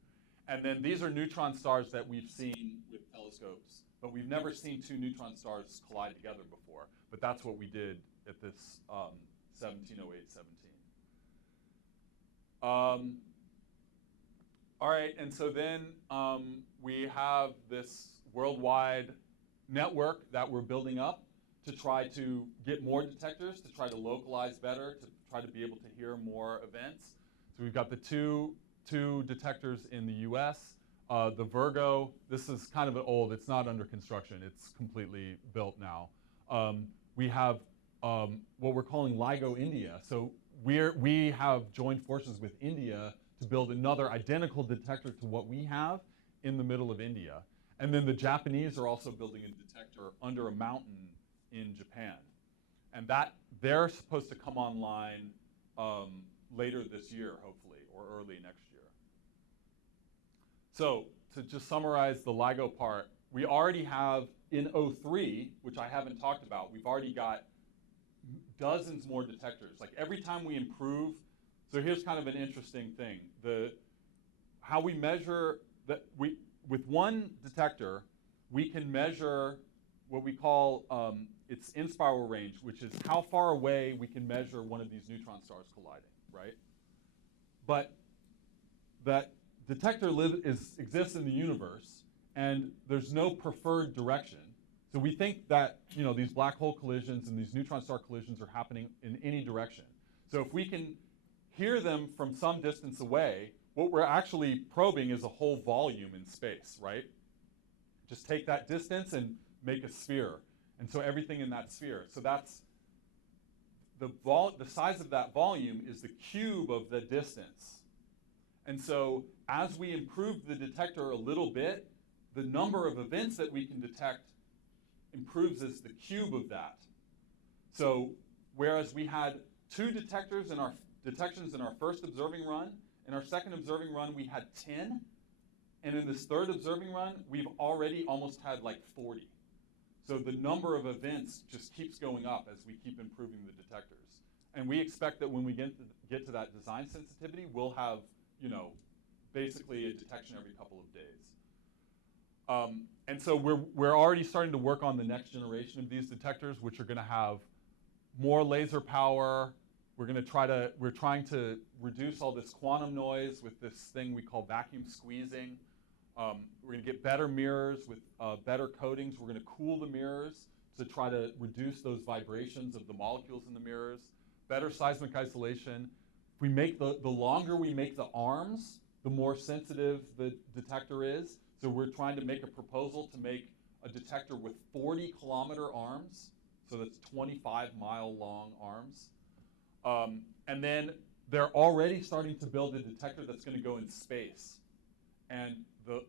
And then these are neutron stars that we've seen with telescopes, but we've never seen two neutron stars collide together before. But that's what we did at this 1708-17. All right, and so then we have this worldwide network that we're building up to try to get more detectors, to try to localize better, to try to be able to hear more events. So we've got the two detectors in the US. The Virgo, this is kind of old, it's not under construction, it's completely built now. We have what we're calling LIGO India. So we have joined forces with India to build another identical detector to what we have in the middle of India. And then the Japanese are also building a detector under a mountain in Japan. And they're supposed to come online later this year, hopefully, or early next year. So to just summarize the LIGO part, we already have in 03, which I haven't talked about, we've already got dozens more detectors. Like every time we improve, so here's kind of an interesting thing. How we measure that with one detector, we can measure what we call its in-spiral range, which is how far away we can measure one of these neutron stars colliding, right? But that detector exists in the universe, and there's no preferred direction. So we think that these black hole collisions and these neutron star collisions are happening in any direction. So if we can hear them from some distance away, what we're actually probing is a whole volume in space, right? Just take that distance and make a sphere. And so everything in that sphere. So that's the size of that volume is the cube of the distance. And so as we improve the detector a little bit, the number of events that we can detect improves as the cube of that. So whereas we had 2 detectors in our detections in our first observing run, in our second observing run we had 10, and in this third observing run we've already almost had like 40. So the number of events just keeps going up as we keep improving the detectors. And we expect that when we get to that design sensitivity, we'll have, basically a detection every couple of days. And so we're already starting to work on the next generation of these detectors, which are going to have more laser power. We're trying to reduce all this quantum noise with this thing we call vacuum squeezing. We're going to get better mirrors with better coatings. We're going to cool the mirrors to try to reduce those vibrations of the molecules in the mirrors. Better seismic isolation. If we make the longer we make the arms, the more sensitive the detector is. So we're trying to make a proposal to make a detector with 40-kilometer arms. So that's 25-mile long arms. And then they're already starting to build a detector that's going to go in space. And the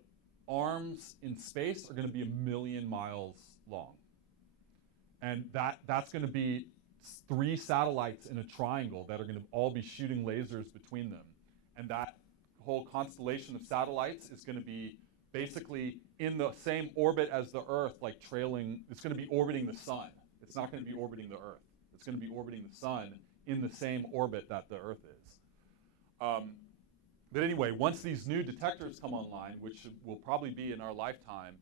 arms in space are going to be 1 million miles long. And that's going to be 3 satellites in a triangle that are going to all be shooting lasers between them. And that whole constellation of satellites is going to be basically in the same orbit as the Earth, like trailing. It's going to be orbiting the sun. It's not going to be orbiting the Earth. It's going to be orbiting the sun in the same orbit that the Earth is. But anyway, once these new detectors come online, which will probably be in our lifetime,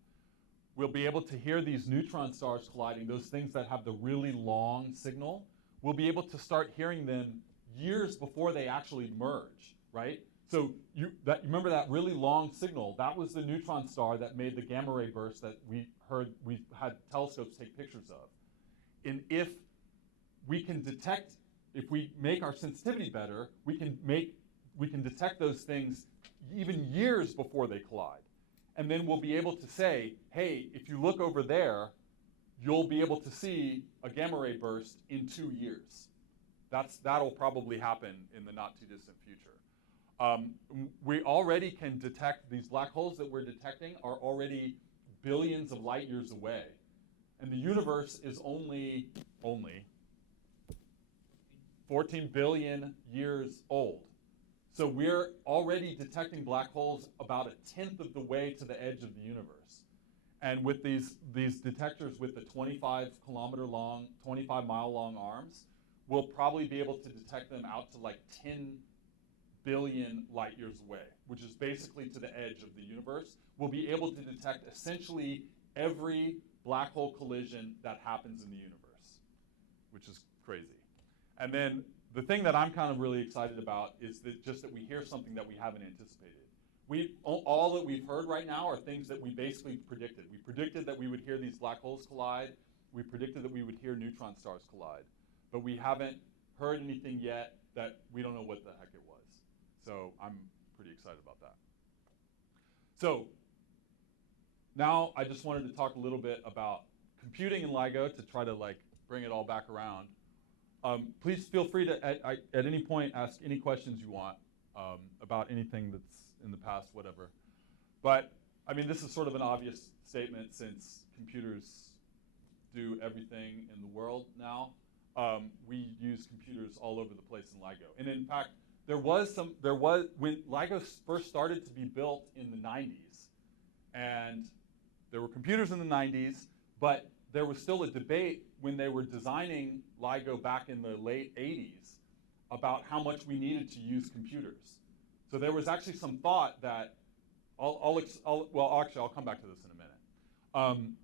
we'll be able to hear these neutron stars colliding, those things that have the really long signal. We'll be able to start hearing them years before they actually merge, right? So you remember that really long signal? That was the neutron star that made the gamma ray burst that we had telescopes take pictures of. And if we can detect, if we make our sensitivity better, we can detect those things even years before they collide. And then we'll be able to say, hey, if you look over there, you'll be able to see a gamma ray burst in 2 years. That'll probably happen in the not too distant future. We already can detect these black holes that we're detecting are already billions of light years away. And the universe is only 14 billion years old. So we're already detecting black holes about 1/10 of the way to the edge of the universe. And with these detectors with the 25-kilometer long, 25-mile long arms, we'll probably be able to detect them out to like 10 billion light years away, which is basically to the edge of the universe. We'll be able to detect essentially every black hole collision that happens in the universe, which is crazy. And then the thing that I'm kind of really excited about is that that we hear something that we haven't anticipated. All that we've heard right now are things that we basically predicted. We predicted that we would hear these black holes collide. We predicted that we would hear neutron stars collide. But we haven't heard anything yet that we don't know what the heck it was. So I'm pretty excited about that. So now I just wanted to talk a little bit about computing in LIGO to try to bring it all back around. Please feel free to, at any point, ask any questions you want about anything that's in the past, whatever. But, I mean, this is sort of an obvious statement since computers do everything in the world now. We use computers all over the place in LIGO. And in fact, when LIGO first started to be built in the 90s, and there were computers in the 90s, but there was still a debate when they were designing LIGO back in the late 80s about how much we needed to use computers. So there was actually some thought that, I'll come back to this in a minute.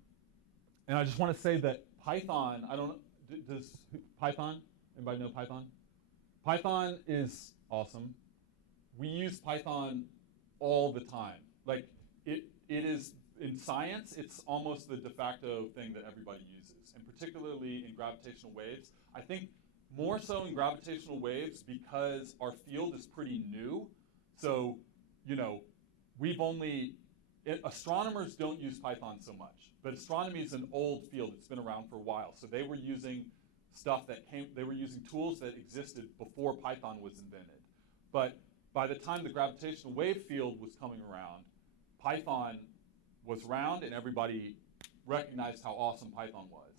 And I just want to say that Python, does Python, anybody know Python? Python is awesome. We use Python all the time. Like it is in science, it's almost the de facto thing that everybody uses, and particularly in gravitational waves. I think more so in gravitational waves because our field is pretty new. So, you know, astronomers don't use Python so much, but astronomy is an old field. It's been around for a while. So they were using they were using tools that existed before Python was invented. But by the time the gravitational wave field was coming around, Python was around and everybody recognized how awesome Python was.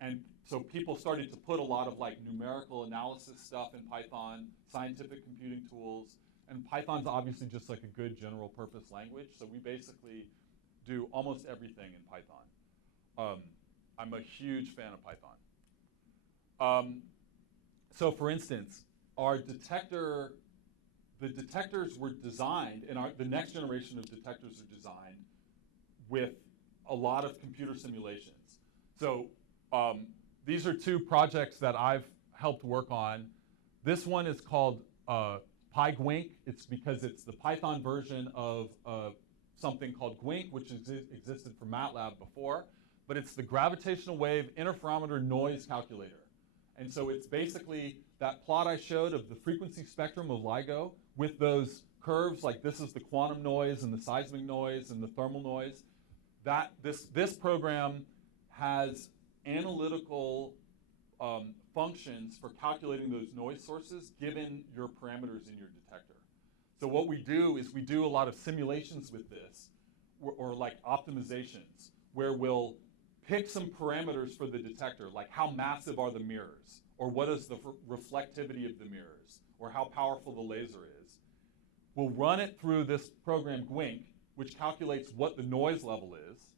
And so people started to put a lot of like numerical analysis stuff in Python, scientific computing tools, and Python's obviously just like a good general purpose language. So we basically do almost everything in Python. I'm a huge fan of Python. So for instance, the detectors were designed, and the next generation of detectors are designed with a lot of computer simulations. So these are two projects that I've helped work on. This one is called PyGwink. It's because it's the Python version of something called Gwink, which existed for MATLAB before, but it's the gravitational wave interferometer noise calculator. And so it's basically that plot I showed of the frequency spectrum of LIGO with those curves, like this is the quantum noise and the seismic noise and the thermal noise. This program has analytical functions for calculating those noise sources given your parameters in your detector. So what we do is we do a lot of simulations with this, or like optimizations, where we'll pick some parameters for the detector, like how massive are the mirrors, or what is the reflectivity of the mirrors, or how powerful the laser is. We'll run it through this program Gwink, which calculates what the noise level is.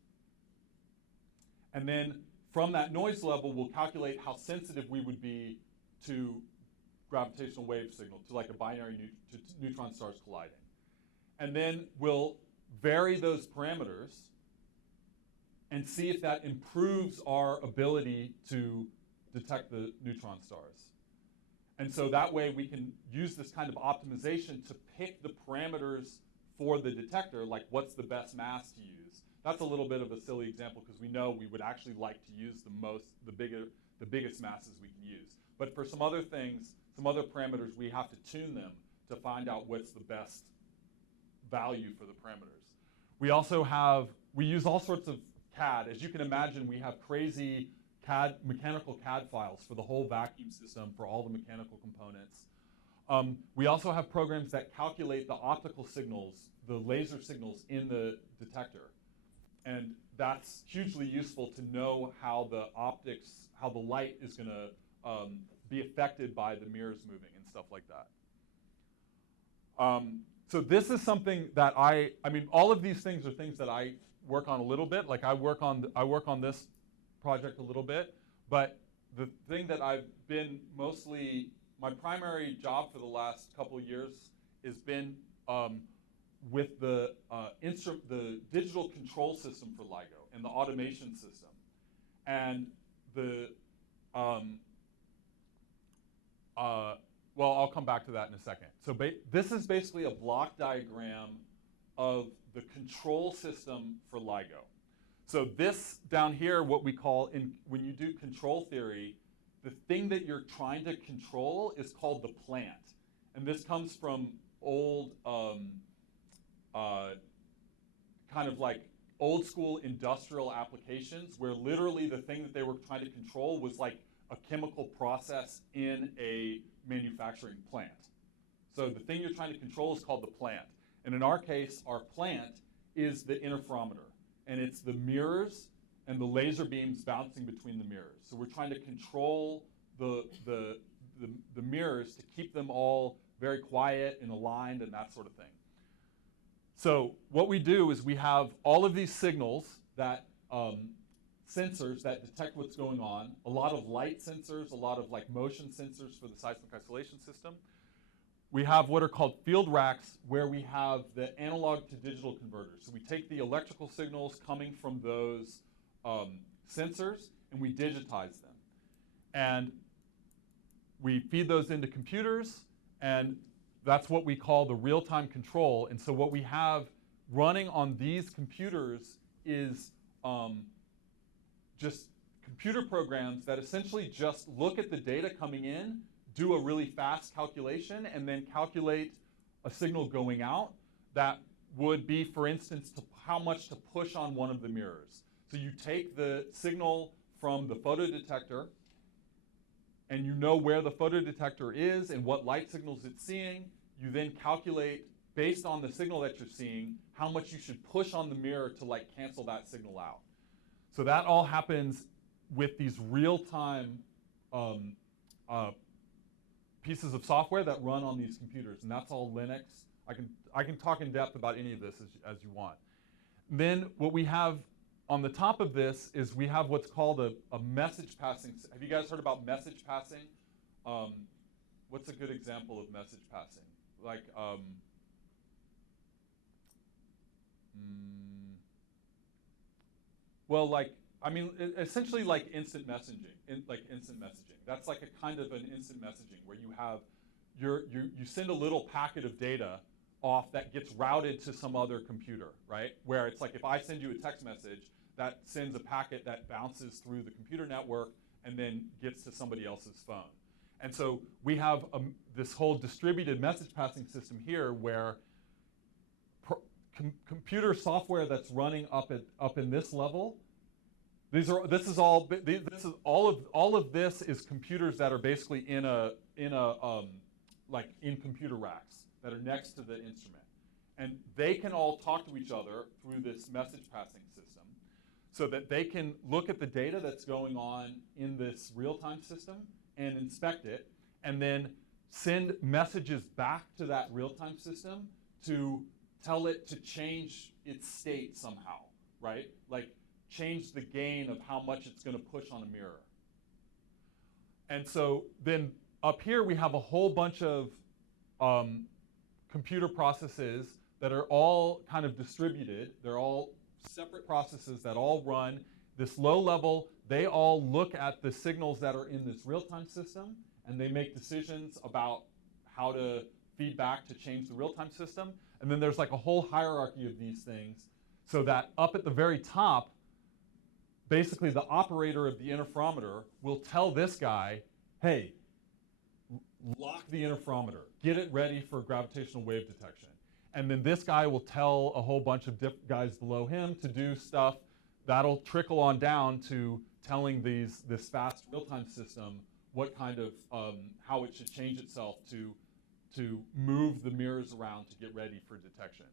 And then from that noise level, we'll calculate how sensitive we would be to gravitational wave signal, to like a binary to neutron stars colliding. And then we'll vary those parameters and see if that improves our ability to detect the neutron stars. And so that way we can use this kind of optimization to pick the parameters for the detector, like what's the best mass to use. That's a little bit of a silly example because we know we would actually like to use the biggest masses we can use. But for some other things, some other parameters, we have to tune them to find out what's the best value for the parameters. We use all sorts of CAD. As you can imagine, we have crazy mechanical CAD files for the whole vacuum system for all the mechanical components. We also have programs that calculate the optical signals, the laser signals in the detector. And that's hugely useful to know how the light is going to be affected by the mirrors moving and stuff like that. So this is something that I mean, all of these things are things that I work on a little bit. Like I work on this project a little bit, but the thing that I've been mostly, my primary job for the last couple of years has been with the digital control system for LIGO and the automation system. And well, I'll come back to that in a second. So this is basically a block diagram of the control system for LIGO. So this down here, what we call, when you do control theory, the thing that you're trying to control is called the plant. And this comes from old, kind of like old school industrial applications where literally the thing that they were trying to control was like a chemical process in a manufacturing plant. So the thing you're trying to control is called the plant. And in our case, our plant is the interferometer. And it's the mirrors and the laser beams bouncing between the mirrors. So we're trying to control the mirrors to keep them all very quiet and aligned and that sort of thing. So what we do is we have all of these signals that sensors that detect what's going on, a lot of light sensors, a lot of like motion sensors for the seismic isolation system. We have what are called field racks where we have the analog to digital converters. So we take the electrical signals coming from those sensors and we digitize them. And we feed those into computers, and that's what we call the real-time control. And so what we have running on these computers is just computer programs that essentially just look at the data coming in, do a really fast calculation, and then calculate a signal going out that would be, for instance, how much to push on one of the mirrors. So you take the signal from the photodetector, and you know where the photodetector is and what light signals it's seeing. You then calculate, based on the signal that you're seeing, how much you should push on the mirror to like cancel that signal out. So that all happens with these real-time pieces of software that run on these computers, and that's all Linux. I can talk in depth about any of this as you want. Then what we have on the top of this is we have what's called a message passing. Have you guys heard about message passing? What's a good example of message passing? Like, well, like, I mean, essentially like instant messaging, That's like a kind of an instant messaging where you have you send a little packet of data off that gets routed to some other computer, right? Where it's like if I send you a text message, that sends a packet that bounces through the computer network and then gets to somebody else's phone. And so we have this whole distributed message passing system here where computer software that's running up in this level. All of this is computers that are basically in computer racks that are next to the instrument, and they can all talk to each other through this message passing system, so that they can look at the data that's going on in this real-time system and inspect it, and then send messages back to that real-time system to tell it to change its state somehow, right? Like change the gain of how much it's going to push on a mirror. And so then up here we have a whole bunch of computer processes that are all kind of distributed. They're all separate processes that all run. This low level, they all look at the signals that are in this real-time system, and they make decisions about how to feed back to change the real-time system. And then there's like a whole hierarchy of these things, so that up at the very top, basically the operator of the interferometer will tell this guy, hey, lock the interferometer, get it ready for gravitational wave detection. And then this guy will tell a whole bunch of guys below him to do stuff that'll trickle on down to telling this fast real-time system what kind of, how it should change itself to move the mirrors around to get ready for detection.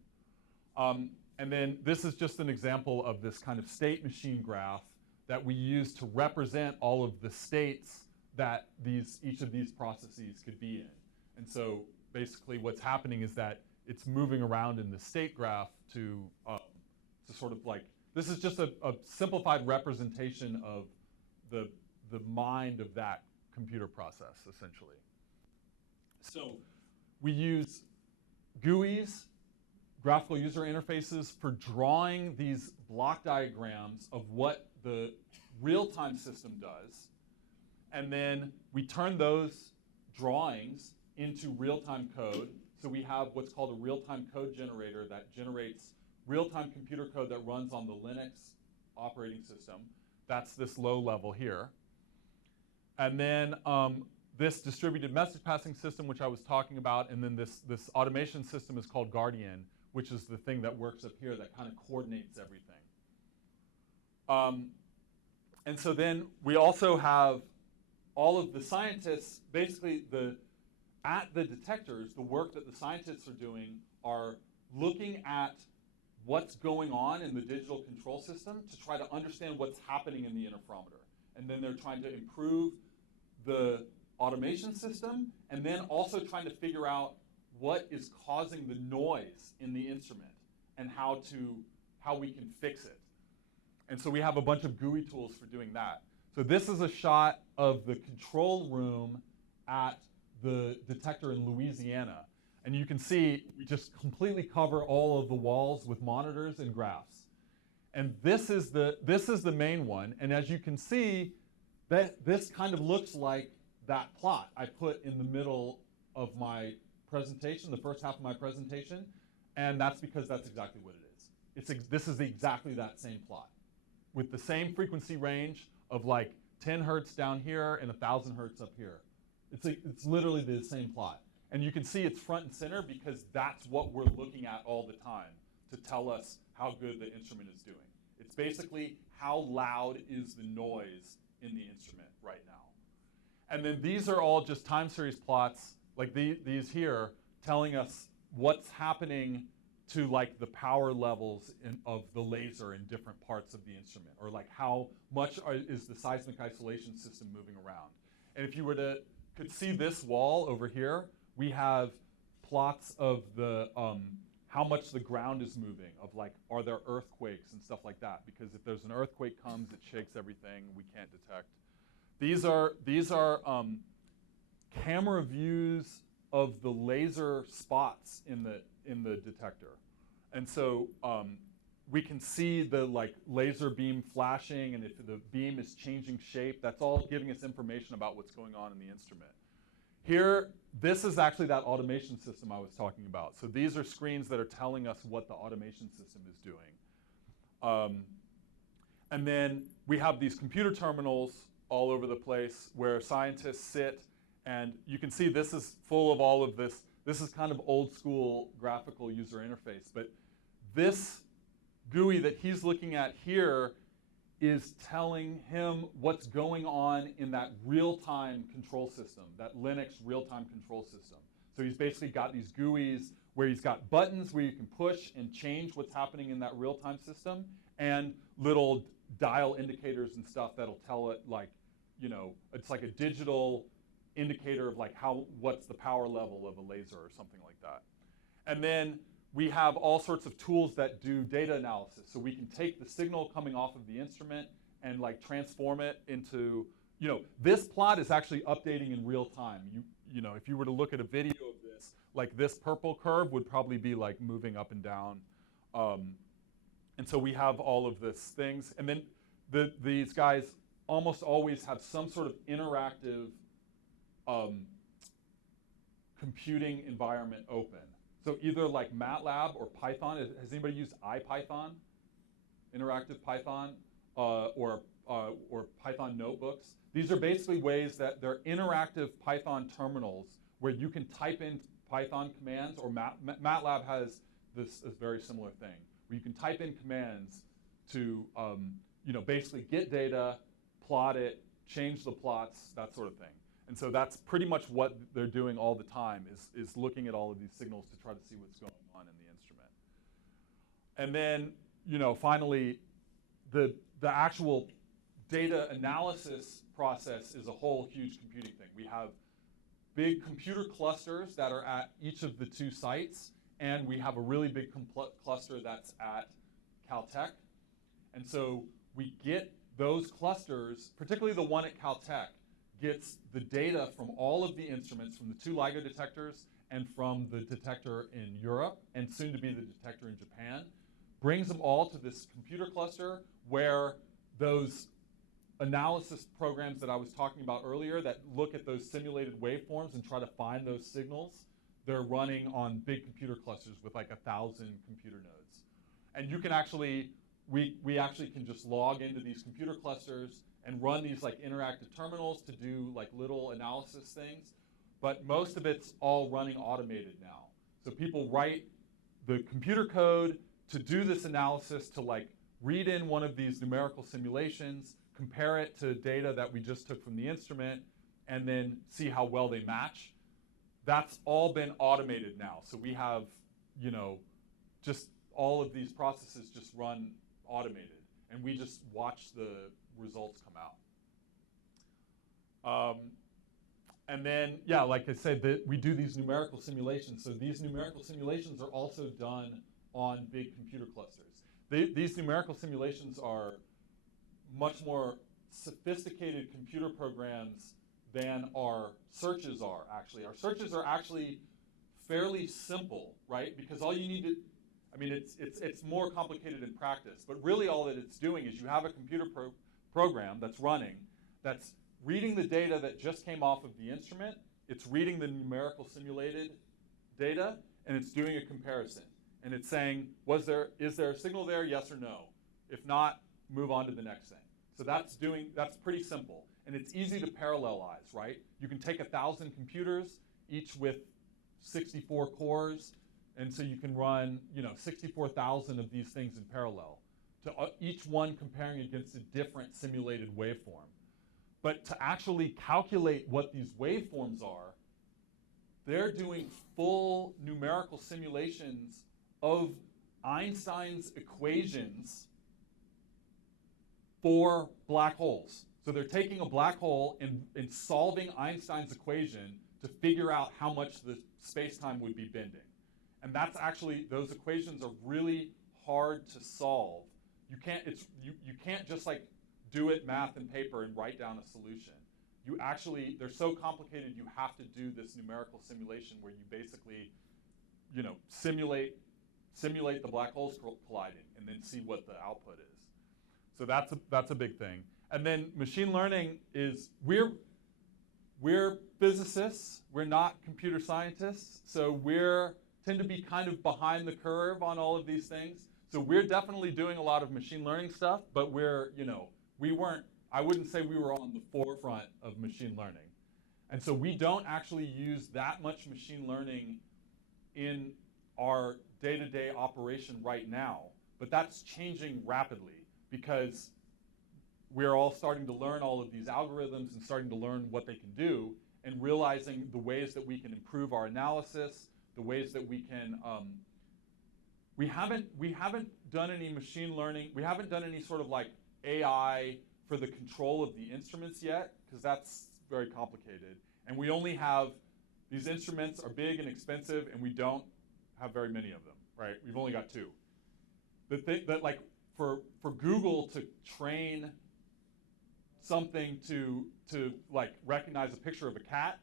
And then this is just an example of this kind of state machine graph that we use to represent all of the states that each of these processes could be in. And so basically what's happening is that it's moving around in the state graph to sort of like, this is just a simplified representation of the mind of that computer process, essentially. So we use GUIs, graphical user interfaces, for drawing these block diagrams of what the real-time system does. And then we turn those drawings into real-time code. So we have what's called a real-time code generator that generates real-time computer code that runs on the Linux operating system. That's this low level here. And then this distributed message passing system, which I was talking about, and then this automation system is called Guardian, which is the thing that works up here that kind of coordinates everything. And so then we also have all of the scientists, basically at the detectors, the work that the scientists are doing are looking at what's going on in the digital control system to try to understand what's happening in the interferometer. And then they're trying to improve the automation system, and then also trying to figure out what is causing the noise in the instrument and how we can fix it. And so we have a bunch of GUI tools for doing that. So this is a shot of the control room at the detector in Louisiana. And you can see we just completely cover all of the walls with monitors and graphs. And this is the main one. And as you can see, this kind of looks like that plot I put in the middle of my presentation, the first half of my presentation, and that's because that's exactly what it is. This is exactly that same plot with the same frequency range of like 10 hertz down here and 1,000 hertz up here. It's literally the same plot. And you can see it's front and center because that's what we're looking at all the time to tell us how good the instrument is doing. It's basically how loud is the noise in the instrument right now. And then these are all just time series plots, like these here, telling us what's happening to like the power levels of the laser in different parts of the instrument, or like how much is the seismic isolation system moving around. And if you could see this wall over here, we have plots of the how much the ground is moving, of like, are there earthquakes and stuff like that? Because if there's an earthquake comes, it shakes everything, we can't detect. These are camera views of the laser spots in the detector. And so we can see the like laser beam flashing, and if the beam is changing shape, that's all giving us information about what's going on in the instrument. Here, this is actually that automation system I was talking about. So these are screens that are telling us what the automation system is doing. And then we have these computer terminals all over the place where scientists sit, and you can see this is full of all of this. This is kind of old school graphical user interface, but this GUI that he's looking at here is telling him what's going on in that real-time control system, that Linux real-time control system. So he's basically got these GUIs where he's got buttons where you can push and change what's happening in that real-time system, and little dial indicators and stuff that'll tell it, like, you know, it's like a digital indicator of like what's the power level of a laser or something like that. And then we have all sorts of tools that do data analysis. So we can take the signal coming off of the instrument and like transform it into, you know, this plot is actually updating in real time. You know, if you were to look at a video of this, like this purple curve would probably be like moving up and down. And so we have all of these things. And then these guys almost always have some sort of interactive computing environment open. So either like MATLAB or Python. Has anybody used IPython? Interactive Python or Python notebooks. These are basically ways that they're interactive Python terminals where you can type in Python commands, or MATLAB has this very similar thing, where you can type in commands to you know, basically get data, plot it, change the plots, that sort of thing. And so that's pretty much what they're doing all the time, is looking at all of these signals to try to see what's going on in the instrument. And then, you know, finally, the actual data analysis process is a whole huge computing thing. We have big computer clusters that are at each of the two sites, and we have a really big cluster that's at Caltech. And so we get those clusters, particularly the one at Caltech, gets the data from all of the instruments, from the 2 LIGO detectors and from the detector in Europe, and soon to be the detector in Japan, brings them all to this computer cluster where those analysis programs that I was talking about earlier that look at those simulated waveforms and try to find those signals, they're running on big computer clusters with like 1,000 computer nodes. And you can actually, we actually can just log into these computer clusters and run these like interactive terminals to do like little analysis things, but most of it's all running automated now. So people write the computer code to do this analysis, to like read in one of these numerical simulations, compare it to data that we just took from the instrument, and then see how well they match. That's all been automated now. So we have, you know, just all of these processes just run automated, and we just watch the results come out. And then, yeah, like I said, we do these numerical simulations. So these numerical simulations are also done on big computer clusters. These numerical simulations are much more sophisticated computer programs than our searches are, actually. Our searches are actually fairly simple, right? Because all you need to, I mean, it's more complicated in practice, but really all that it's doing is you have a computer program that's running, that's reading the data that just came off of the instrument, it's reading the numerical simulated data, and it's doing a comparison. And it's saying, is there a signal there, yes or no? If not, move on to the next thing. So that's pretty simple. And it's easy to parallelize, right? You can take 1,000 computers, each with 64 cores, and so you can run 64,000 of these things in parallel, to each one comparing against a different simulated waveform. But to actually calculate what these waveforms are, they're doing full numerical simulations of Einstein's equations for black holes. So they're taking a black hole and solving Einstein's equation to figure out how much the space-time would be bending. And that's actually, those equations are really hard to solve. You can't just like do it math and paper and write down a solution. You actually, they're so complicated, you have to do this numerical simulation where you basically, simulate the black holes colliding and then see what the output is. So that's a big thing. And then machine learning is, we're physicists, we're not computer scientists, so tend to be kind of behind the curve on all of these things. So we're definitely doing a lot of machine learning stuff, but I wouldn't say we were on the forefront of machine learning. And so we don't actually use that much machine learning in our day-to-day operation right now, but that's changing rapidly because we're all starting to learn all of these algorithms and starting to learn what they can do and realizing the ways that we can improve our analysis, the ways that we can, we haven't done any machine learning, we haven't done any sort of like AI for the control of the instruments yet, because that's very complicated. And we only have, these instruments are big and expensive, and we don't have very many of them, right? We've only got 2. The thing that like, for Google to train something to like recognize a picture of a cat,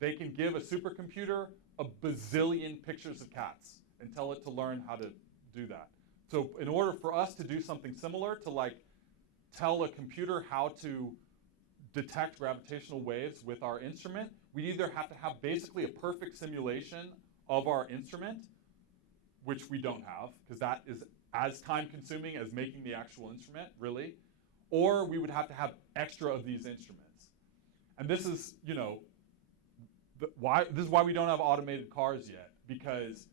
they can give a supercomputer a bazillion pictures of cats and tell it to learn how to do that. So in order for us to do something similar, to like tell a computer how to detect gravitational waves with our instrument, we either have to have basically a perfect simulation of our instrument, which we don't have, because that is as time-consuming as making the actual instrument, really, or we would have to have extra of these instruments. And this is, this is why we don't have automated cars yet, because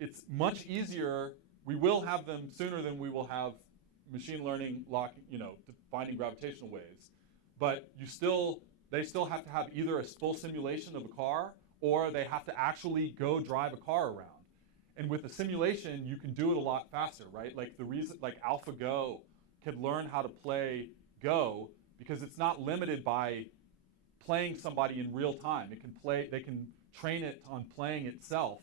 it's much easier. We will have them sooner than we will have machine learning finding gravitational waves. But they still have to have either a full simulation of a car, or they have to actually go drive a car around. And with a simulation, you can do it a lot faster, right? Like the reason, like AlphaGo can learn how to play Go because it's not limited by playing somebody in real time. They can train it on playing itself,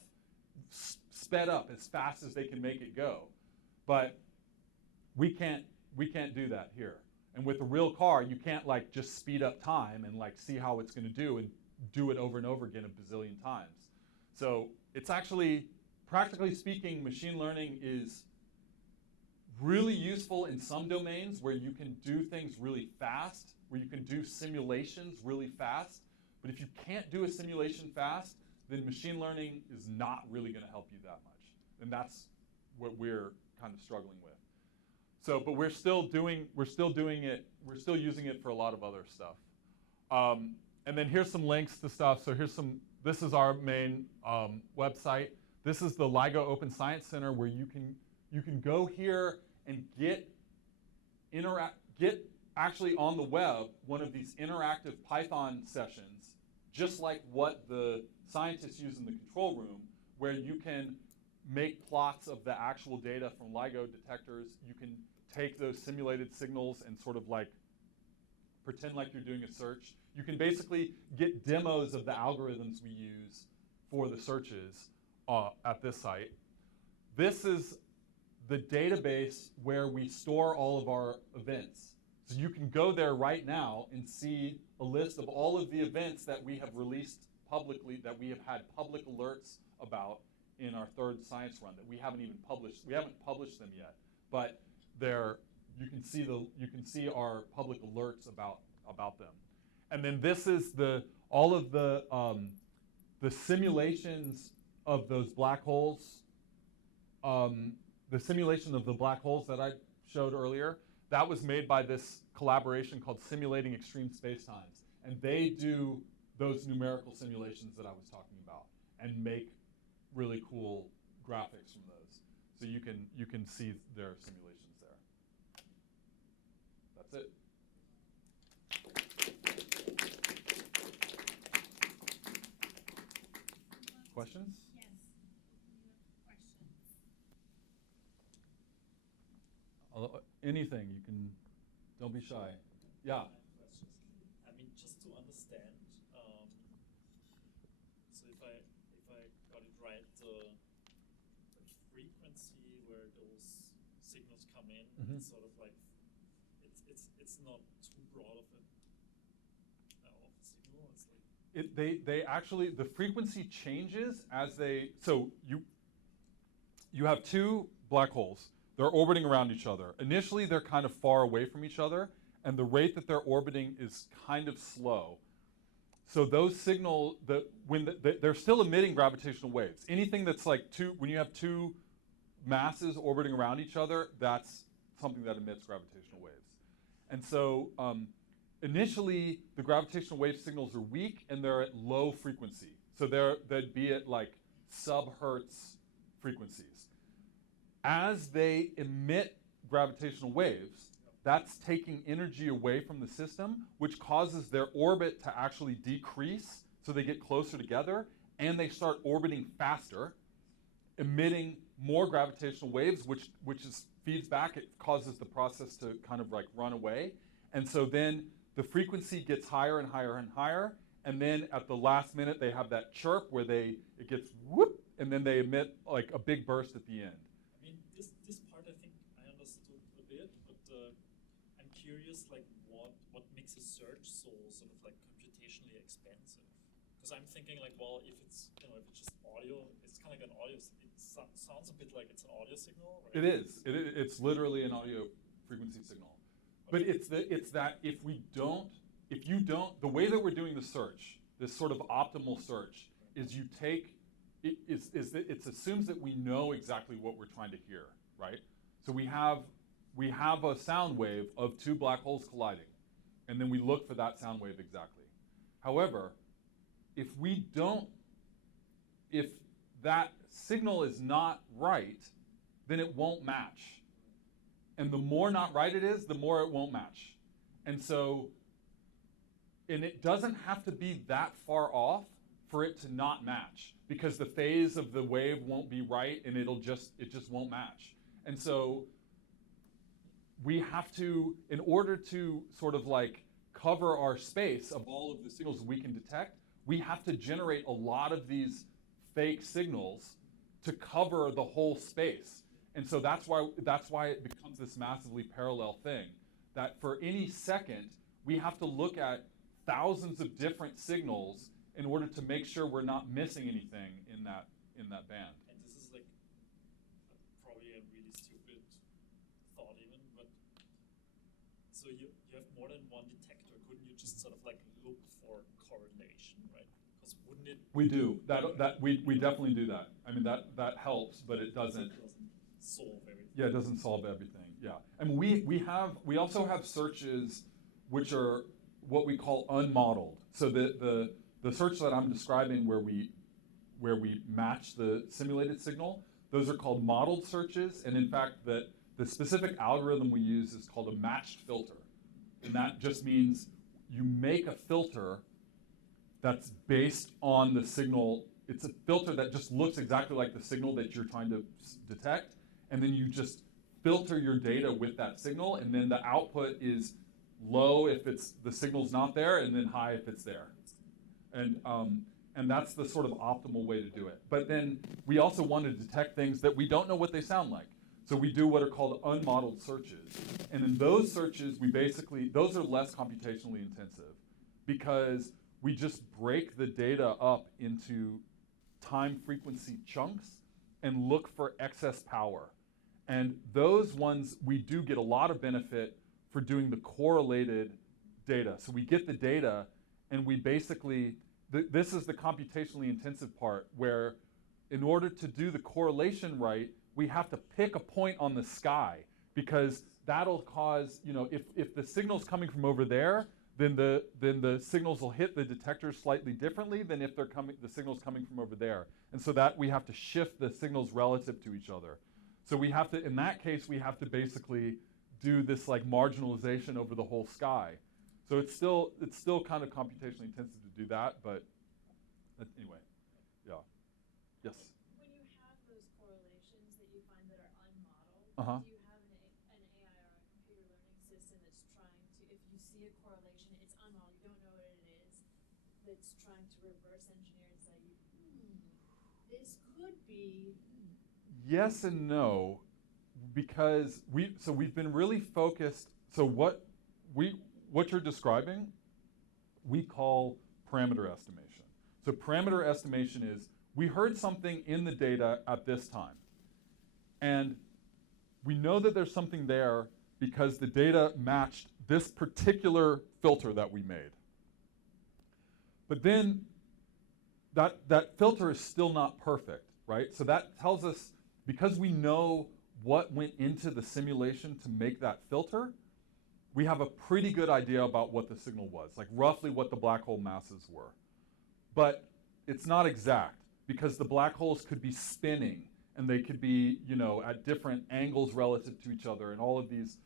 sped up as fast as they can make it go. But we can't do that here. And with a real car, you can't like just speed up time and like see how it's going to do and do it over and over again a bazillion times. So it's actually, practically speaking, machine learning is really useful in some domains where you can do things really fast, where you can do simulations really fast. But if you can't do a simulation fast, then machine learning is not really going to help you that much. And that's what we're kind of struggling with. So, but we're still using it for a lot of other stuff. And then here's some links to stuff. So this is our main website. This is the LIGO Open Science Center, where you can go here and get actually on the web one of these interactive Python sessions, just like what the scientists use in the control room, where you can make plots of the actual data from LIGO detectors. You can take those simulated signals and sort of like pretend like you're doing a search. You can basically get demos of the algorithms we use for the searches at this site. This is the database where we store all of our events. So you can go there right now and see a list of all of the events that we have released publicly, that we have had public alerts about in our 3rd science run that we haven't even published. We haven't published them yet, but you can see our public alerts about them. And then this is all of the simulations of those black holes, the simulation of the black holes that I showed earlier, that was made by this collaboration called Simulating Extreme Spacetimes. And they do those numerical simulations that I was talking about and make really cool graphics from those. So you can see their simulations there. That's it. Questions? Yes. Questions? Anything, you can, don't be shy. Yeah. Questions. I mean, just to understand, so if I got it right, the frequency where those signals come in, Mhm. it's sort of like it's not too broad of a signal. It's like They actually, the frequency changes as they, so you have two black holes. They're orbiting around each other. Initially, they're kind of far away from each other, and the rate that they're orbiting is kind of slow. So those signal, they're still emitting gravitational waves. Anything that's like when you have two masses orbiting around each other, that's something that emits gravitational waves. And so initially, the gravitational wave signals are weak and they're at low frequency. So they'd be at like sub-hertz frequencies. As they emit gravitational waves, that's taking energy away from the system, which causes their orbit to actually decrease, so they get closer together, and they start orbiting faster, emitting more gravitational waves, which feeds back. It causes the process to kind of like run away. And so then the frequency gets higher and higher and higher, and then at the last minute they have that chirp where it gets whoop, and then they emit like a big burst at the end. I mean, this part I think I understood a bit, but I'm curious, like what makes a search so sort of like computationally expensive? Because I'm thinking like, well, if it's if it's just audio, it's kind of like an audio. It sounds a bit like it's an audio signal, right? It is. It's literally an audio frequency signal. But it's that if you don't, the way that we're doing the search, this sort of optimal search, is you take, it assumes that we know exactly what we're trying to hear, right? So we have a sound wave of two black holes colliding, and then we look for that sound wave exactly. However, if that signal is not right, then it won't match. And the more not right it is, the more it won't match. And so, and it doesn't have to be that far off for it to not match, because the phase of the wave won't be right and it just won't match. And so we have to, in order to sort of like cover our space of all of the signals we can detect, we have to generate a lot of these fake signals to cover the whole space. And so that's why it becomes this massively parallel thing, that for any second, we have to look at thousands of different signals in order to make sure we're not missing anything in that band. And this is like probably a really stupid thought even, but so you have more than one detector. Couldn't you just sort of like look for correlation, right? Because wouldn't it? We do. We definitely do that. I mean, that helps, but it doesn't solve everything. Yeah, it doesn't solve everything. Yeah. And we also have searches which are what we call unmodeled. So the search that I'm describing where we match the simulated signal, those are called modeled searches. And in fact, the specific algorithm we use is called a matched filter. And that just means you make a filter that's based on the signal. It's a filter that just looks exactly like the signal that you're trying to detect. And then you just filter your data with that signal. And then the output is low if the signal's not there, and then high if it's there. And that's the sort of optimal way to do it. But then we also want to detect things that we don't know what they sound like. So we do what are called unmodeled searches. And in those searches, those are less computationally intensive because we just break the data up into time frequency chunks and look for excess power. And those ones, we do get a lot of benefit for doing the correlated data. So we get the data and we basically, this is the computationally intensive part where in order to do the correlation right, we have to pick a point on the sky, because that'll cause, if the signal's coming from over there, then the signals will hit the detectors slightly differently than if the signal's coming from over there. And so that we have to shift the signals relative to each other. So we have to, in that case, we have to basically do this like marginalization over the whole sky. So it's still kind of computationally intensive to do that, but anyway, yeah. Yes? When you have those correlations that you find that are unmodeled, Uh-huh. do you have an AI or a computer learning system that's trying to, if you see a correlation, it's unmodeled, you don't know what it is, that's trying to reverse engineer and say, this could be. Yes and no, because we've been really focused. So what you're describing, we call parameter estimation. So parameter estimation is, we heard something in the data at this time, and we know that there's something there because the data matched this particular filter that we made. But then that filter is still not perfect, right? So that tells us, because we know what went into the simulation to make that filter, we have a pretty good idea about what the signal was, like roughly what the black hole masses were. But it's not exact, because the black holes could be spinning, and they could be, at different angles relative to each other, and all of these,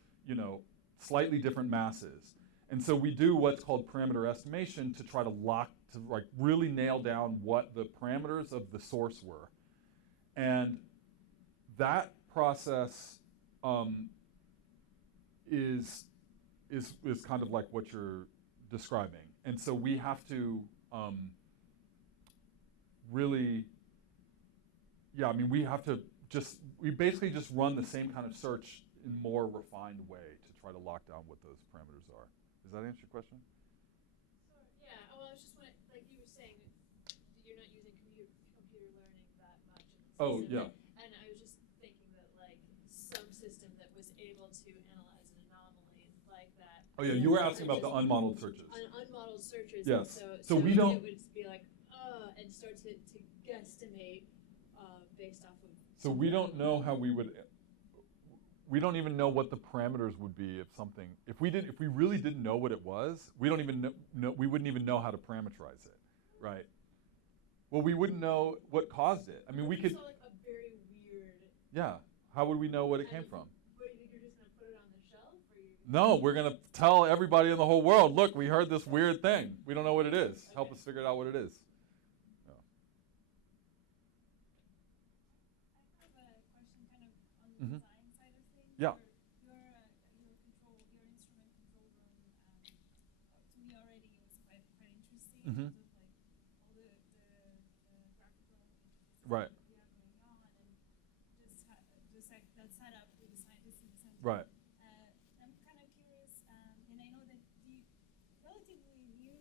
slightly different masses. And so we do what's called parameter estimation to try to really nail down what the parameters of the source were. And that process is kind of like what you're describing. And so we have to really, we basically just run the same kind of search in more refined way to try to lock down what those parameters are. Does that answer your question? Yeah, well, I was just wondering, like you were saying, you're not using computer learning that much in the Oh, system. yeah. And I was just thinking that, like, some system that was able to analyze an anomaly like that. Oh yeah, you were asking about the unmodeled searches. Unmodeled searches. Yes. And So we don't. It would be like, and start to guesstimate based off of. So we don't know how we would. We don't even know what the parameters would be if something. If we really didn't know what it was, we don't even know. We wouldn't even know how to parameterize it, right? Well, we wouldn't know what caused it. I mean, we could. Saw like a very weird. Yeah. How would we know what it came from? What, you think you're just gonna put it on the shelf, or you? No, we're gonna tell everybody in the whole world. Look, we heard this weird thing. We don't know what it is. Help us figure out what it is. Yeah. I have a question kind of on the Mhm. design side of things. Yeah. Your instrument control room, to me already was quite interesting Mhm. in terms of like all the graphical interfaces Right. that we have going on, and just like that setup with the scientists in the center. Right. I'm kind of curious, and I know that the relatively new,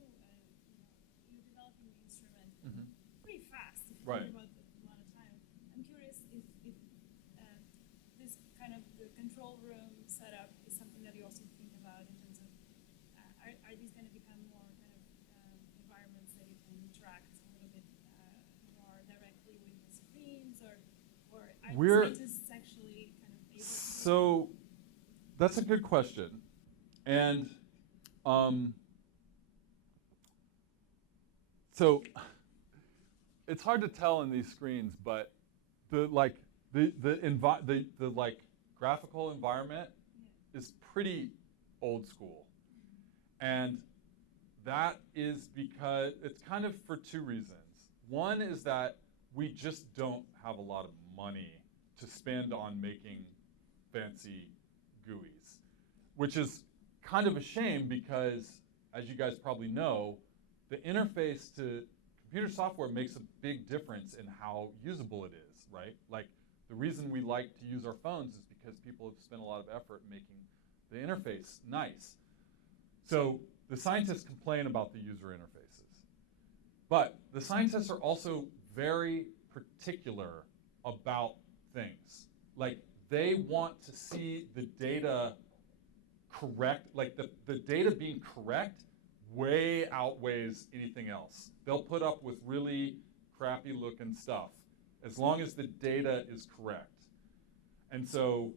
you're developing the instrument Mhm. pretty fast. If you Right. think about the amount of time. I'm curious if this kind of the control room setup is something that you also think about in terms of are these going to become more kind of environments that you can interact a little bit more directly with the screens, or are scientists actually kind of able to? So that's a good question, and so it's hard to tell in these screens, but the graphical environment is pretty old school, and that is because it's kind of for two reasons. One is that we just don't have a lot of money to spend on making fancy GUIs, which is kind of a shame because, as you guys probably know, the interface to computer software makes a big difference in how usable it is, right? Like, the reason we like to use our phones is because people have spent a lot of effort making the interface nice. So the scientists complain about the user interfaces. But the scientists are also very particular about things. Like, they want to see the data correct, like the data being correct way outweighs anything else. They'll put up with really crappy looking stuff as long as the data is correct. And so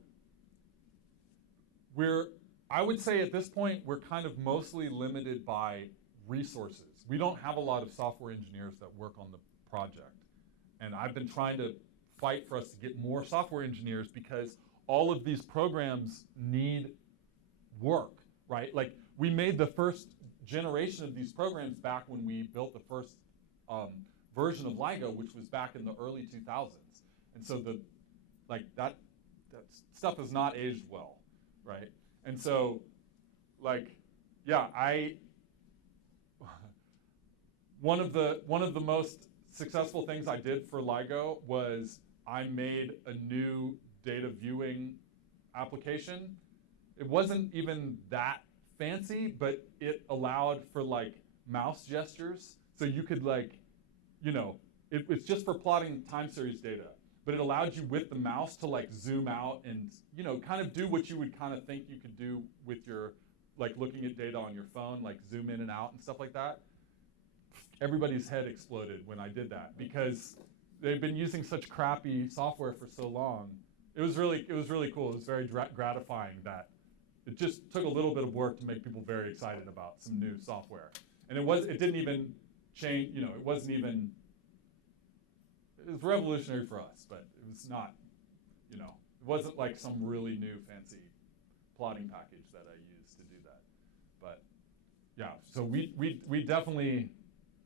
I would say at this point, we're kind of mostly limited by resources. We don't have a lot of software engineers that work on the project. And I've been trying to fight for us to get more software engineers because all of these programs need work, right? Like we made the first generation of these programs back when we built the first version of LIGO, which was back in the early 2000s. And so that stuff has not aged well, right? And so, one of the most successful things I did for LIGO was I made a new data viewing application. It wasn't even that fancy, but it allowed for mouse gestures. So you could it's just for plotting time series data, but it allowed you with the mouse to zoom out and kind of do what you would kind of think you could do with your looking at data on your phone, zoom in and out and stuff like that. Everybody's head exploded when I did that because they've been using such crappy software for so long. It was really cool. It was very gratifying that it just took a little bit of work to make people very excited about some new software. And it didn't even change, it wasn't even, it was revolutionary for us, but it was not, it wasn't like some really new fancy plotting package that I used to do that. But yeah, so we definitely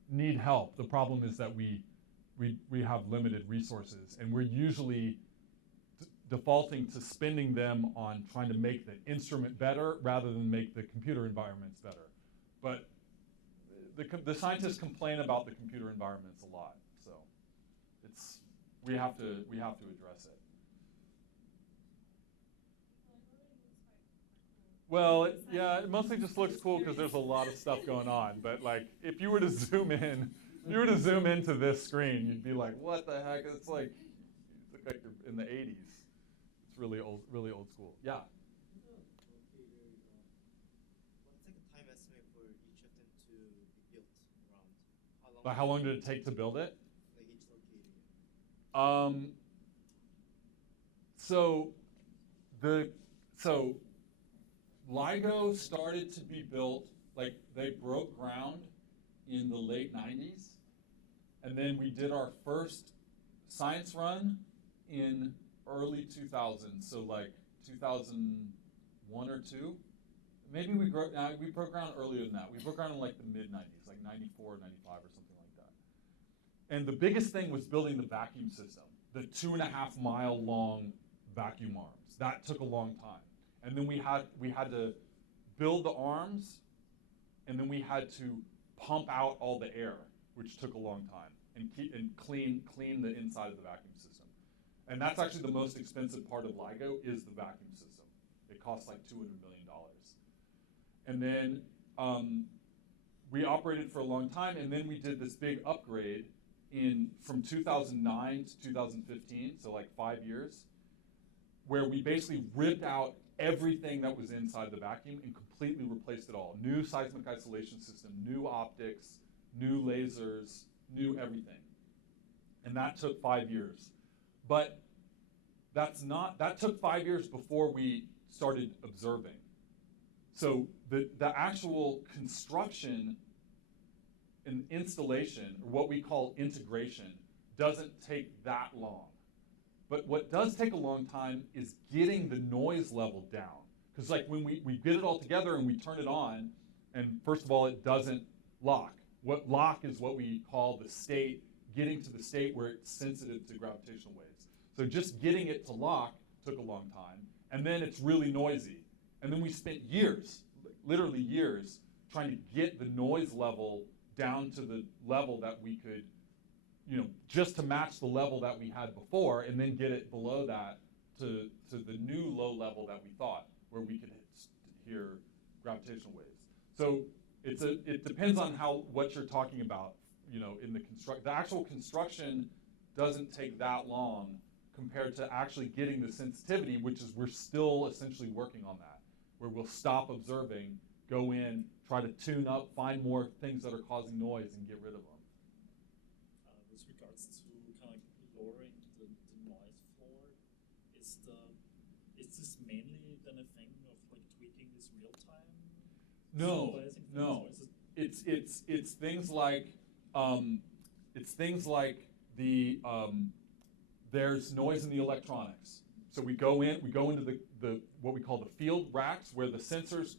need help. The problem is that we have limited resources, and we're usually defaulting to spending them on trying to make the instrument better rather than make the computer environments better. But the scientists complain about the computer environments a lot, so we have to address it. Well, it mostly just looks cool because there's a lot of stuff going on. But if you were to zoom into this screen, you'd be like, "What the heck?" It's like you look like you're in the '80s. It's really old school. Yeah. What's the time estimate for each of them to be built around? How long did it take to build it? Each located. So LIGO started to be built, they broke ground in the late 90s. And then we did our first science run in early 2000s, so 2001 or 2. Maybe we broke ground earlier than that. We broke ground in the mid-90s, 94, 95 or something like that. And the biggest thing was building the vacuum system, the 2.5 mile long vacuum arms. That took a long time. And then we had to build the arms, and then we had to pump out all the air, which took a long time, and clean the inside of the vacuum system. And that's actually the most expensive part of LIGO is the vacuum system. It costs $200 million. And then we operated for a long time, and then we did this big upgrade from 2009 to 2015, so 5 years, where we basically ripped out everything that was inside the vacuum and completely replaced it all. New seismic isolation system, new optics, new lasers, new everything. And that took 5 years. But that took 5 years before we started observing. So the actual construction and installation, or what we call integration, doesn't take that long. But what does take a long time is getting the noise level down. Because when we get it all together and we turn it on, and first of all, it doesn't lock. What lock is what we call the state, getting to the state where it's sensitive to gravitational waves. So just getting it to lock took a long time. And then it's really noisy. And then we spent years, literally years, trying to get the noise level down to the level that we could, just to match the level that we had before, and then get it below that to the new low level that we thought, where we could hear gravitational waves. So it depends on what you're talking about, in the actual construction doesn't take that long compared to actually getting the sensitivity, which is we're still essentially working on that, where we'll stop observing, go in, try to tune up, find more things that are causing noise, and get rid of them. With regards to kind of lowering the noise floor, is this mainly then a thing of like tweaking this real time? No, Supervising things, no. or is it It's things like the there's noise in the electronics. So we go into the what we call the field racks where the sensors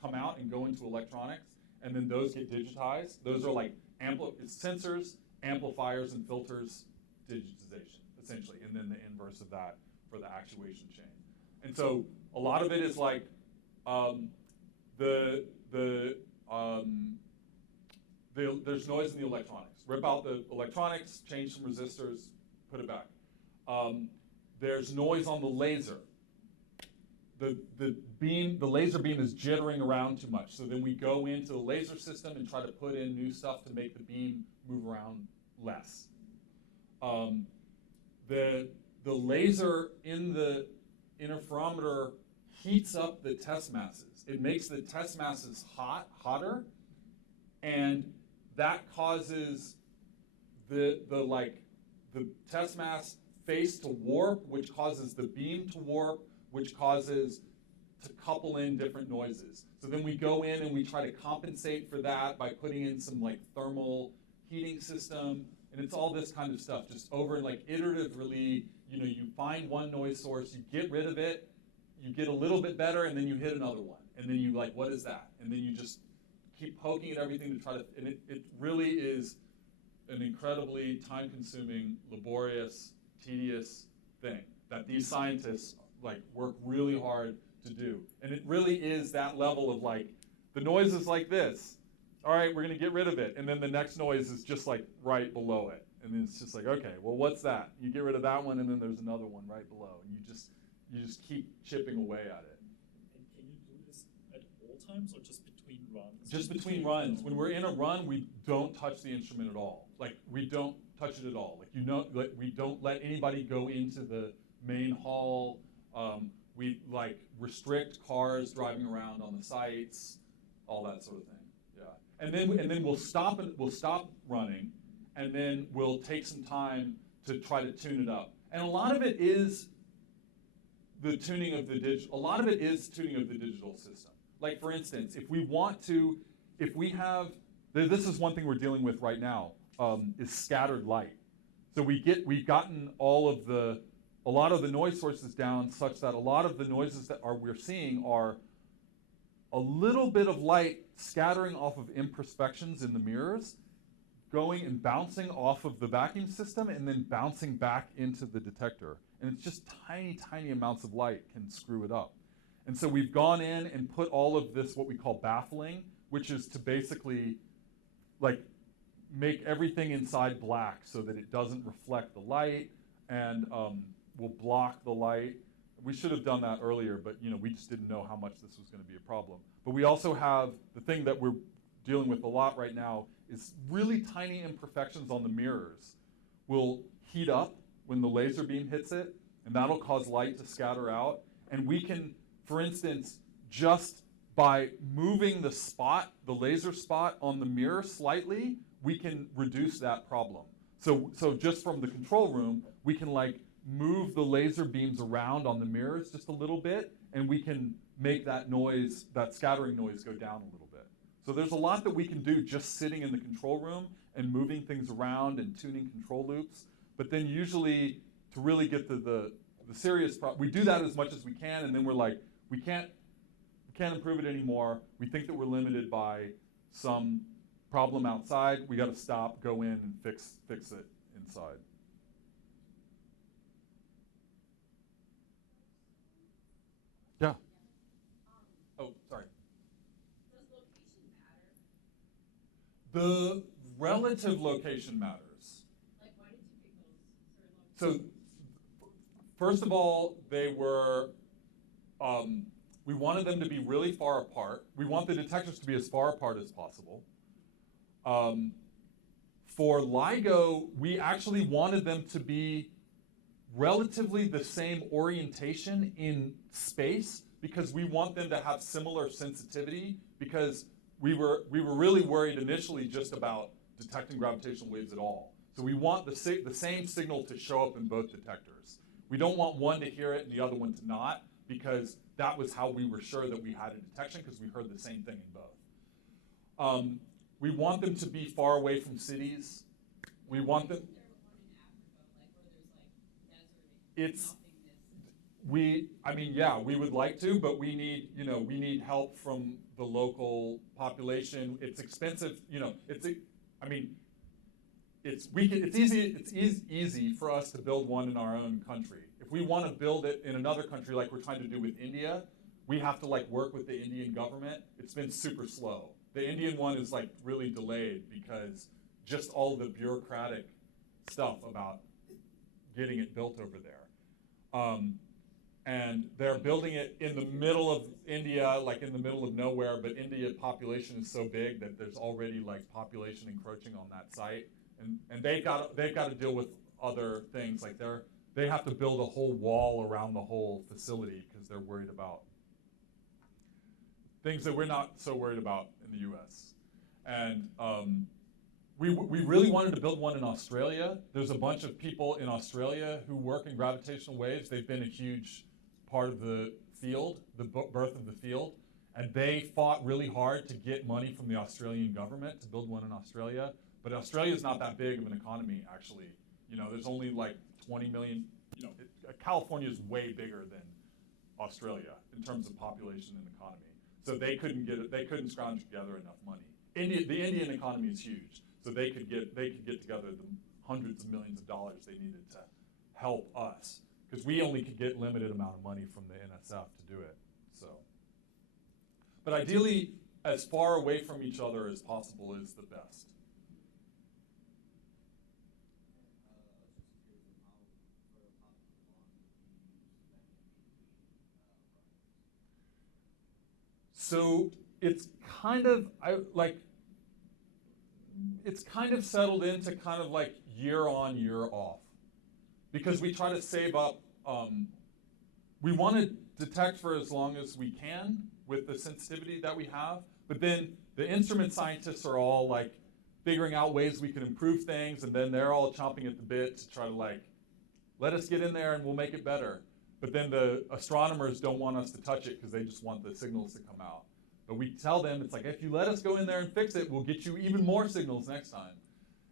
come out and go into electronics, and then those get digitized. Those are like it's sensors, amplifiers, and filters digitization essentially, and then the inverse of that for the actuation chain. And so a lot of it is like there's noise in the electronics. Rip out the electronics, change some resistors, put it back. There's noise on the laser. The laser beam is jittering around too much. So then we go into the laser system and try to put in new stuff to make the beam move around less. The laser in the interferometer heats up the test masses. It makes the test masses hotter, and that causes the test mass face to warp, which causes the beam to warp, which causes to couple in different noises. So then we go in and we try to compensate for that by putting in some like thermal heating system, and it's all this kind of stuff, just over like iteratively, you find one noise source, you get rid of it, you get a little bit better, and then you hit another one. And then you like, what is that? And then you just keep poking at everything to try to, and it really is an incredibly time-consuming, laborious, tedious thing that these scientists like work really hard to do. And it really is that level of like, the noise is like this. All right, we're gonna get rid of it. And then the next noise is just like right below it. And then it's just like, okay, well, what's that? You get rid of that one, and then there's another one right below. And you just keep chipping away at it. And can you do this at all times or just between runs? Just between runs. When we're in a run, we don't touch the instrument at all. Like, we don't touch it at all. Like, we don't let anybody go into the main hall. We like restrict cars driving around on the sites, all that sort of thing. Yeah. And then we'll stop running, and then we'll take some time to try to tune it up. And a lot of it is the tuning of the digital. A lot of it is tuning of the digital system. Like, for instance, if we have, this is one thing we're dealing with right now, is scattered light. So we've gotten a lot of the noise sources down such that a lot of the noises that we're seeing are a little bit of light scattering off of imperfections in the mirrors, going and bouncing off of the vacuum system and then bouncing back into the detector. And it's just tiny, tiny amounts of light can screw it up. And so we've gone in and put all of this, what we call baffling, which is to basically like make everything inside black so that it doesn't reflect the light and will block the light. We should have done that earlier, but we just didn't know how much this was going to be a problem. But we also have the thing that we're dealing with a lot right now is really tiny imperfections on the mirrors will heat up when the laser beam hits it, and that'll cause light to scatter out. And we can, for instance, just by moving the laser spot on the mirror slightly, we can reduce that problem. So just from the control room, we can like move the laser beams around on the mirrors just a little bit, and we can make that noise, that scattering noise, go down a little bit. So there's a lot that we can do just sitting in the control room and moving things around and tuning control loops. But then usually to really get to the serious problem, we do that as much as we can, and then we're like, we can't improve it anymore. We think that we're limited by some problem outside. We got to stop, go in, and fix it inside. Yeah. Oh, sorry. Does location matter? The relative location matters. Like, why did you pick those certain locations? So, first of all, they were, we wanted them to be really far apart. We want the detectors to be as far apart as possible. For LIGO, we actually wanted them to be relatively the same orientation in space because we want them to have similar sensitivity, because we were really worried initially just about detecting gravitational waves at all. So we want the same signal to show up in both detectors. We don't want one to hear it and the other one to not, because that was how we were sure that we had a detection, because we heard the same thing in both. We want them to be far away from cities. We want them. It's, I mean, yeah, we would like to, but we need help from the local population. It's expensive, it's easy for us to build one in our own country. If we want to build it in another country like we're trying to do with India, we have to work with the Indian government. It's been super slow. The Indian one is really delayed because just all the bureaucratic stuff about getting it built over there. And they're building it in the middle of India, in the middle of nowhere, but India population is so big that there's already population encroaching on that site. And they've got to deal with other things, they have to build a whole wall around the whole facility because they're worried about things that we're not so worried about in the US. And we really wanted to build one in Australia. There's a bunch of people in Australia who work in gravitational waves. They've been a huge part of the field, the birth of the field. And they fought really hard to get money from the Australian government to build one in Australia. But Australia is not that big of an economy, actually. There's only 20 million. California is way bigger than Australia in terms of population and economy. So they couldn't scrounge together enough money. The Indian economy is huge, so they could get together the hundreds of millions of dollars they needed to help us, because we only could get limited amount of money from the NSF to do it. So, but ideally, as far away from each other as possible is the best. So it's kind of settled into year on, year off, because we try to save up. We want to detect for as long as we can with the sensitivity that we have, but then the instrument scientists are all figuring out ways we can improve things, and then they're all chomping at the bit to try to let us get in there and we'll make it better. But then the astronomers don't want us to touch it because they just want the signals to come out. But we tell them, it's if you let us go in there and fix it, we'll get you even more signals next time.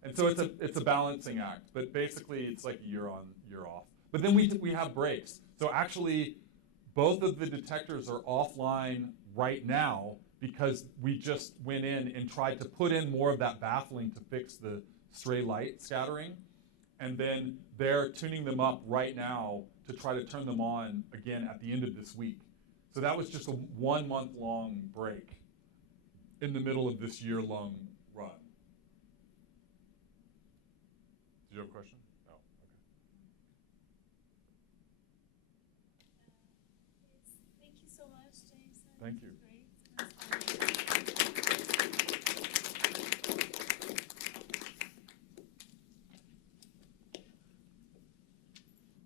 And so it's a balancing act. But basically, it's year on, year off. But then we have breaks. So actually, both of the detectors are offline right now because we just went in and tried to put in more of that baffling to fix the stray light scattering. And then they're tuning them up right now to try to turn them on again at the end of this week. So that was just a 1 month long break in the middle of this year-long run. Did you have a question? Oh, okay. Thank you so much, Jameson. Thank you.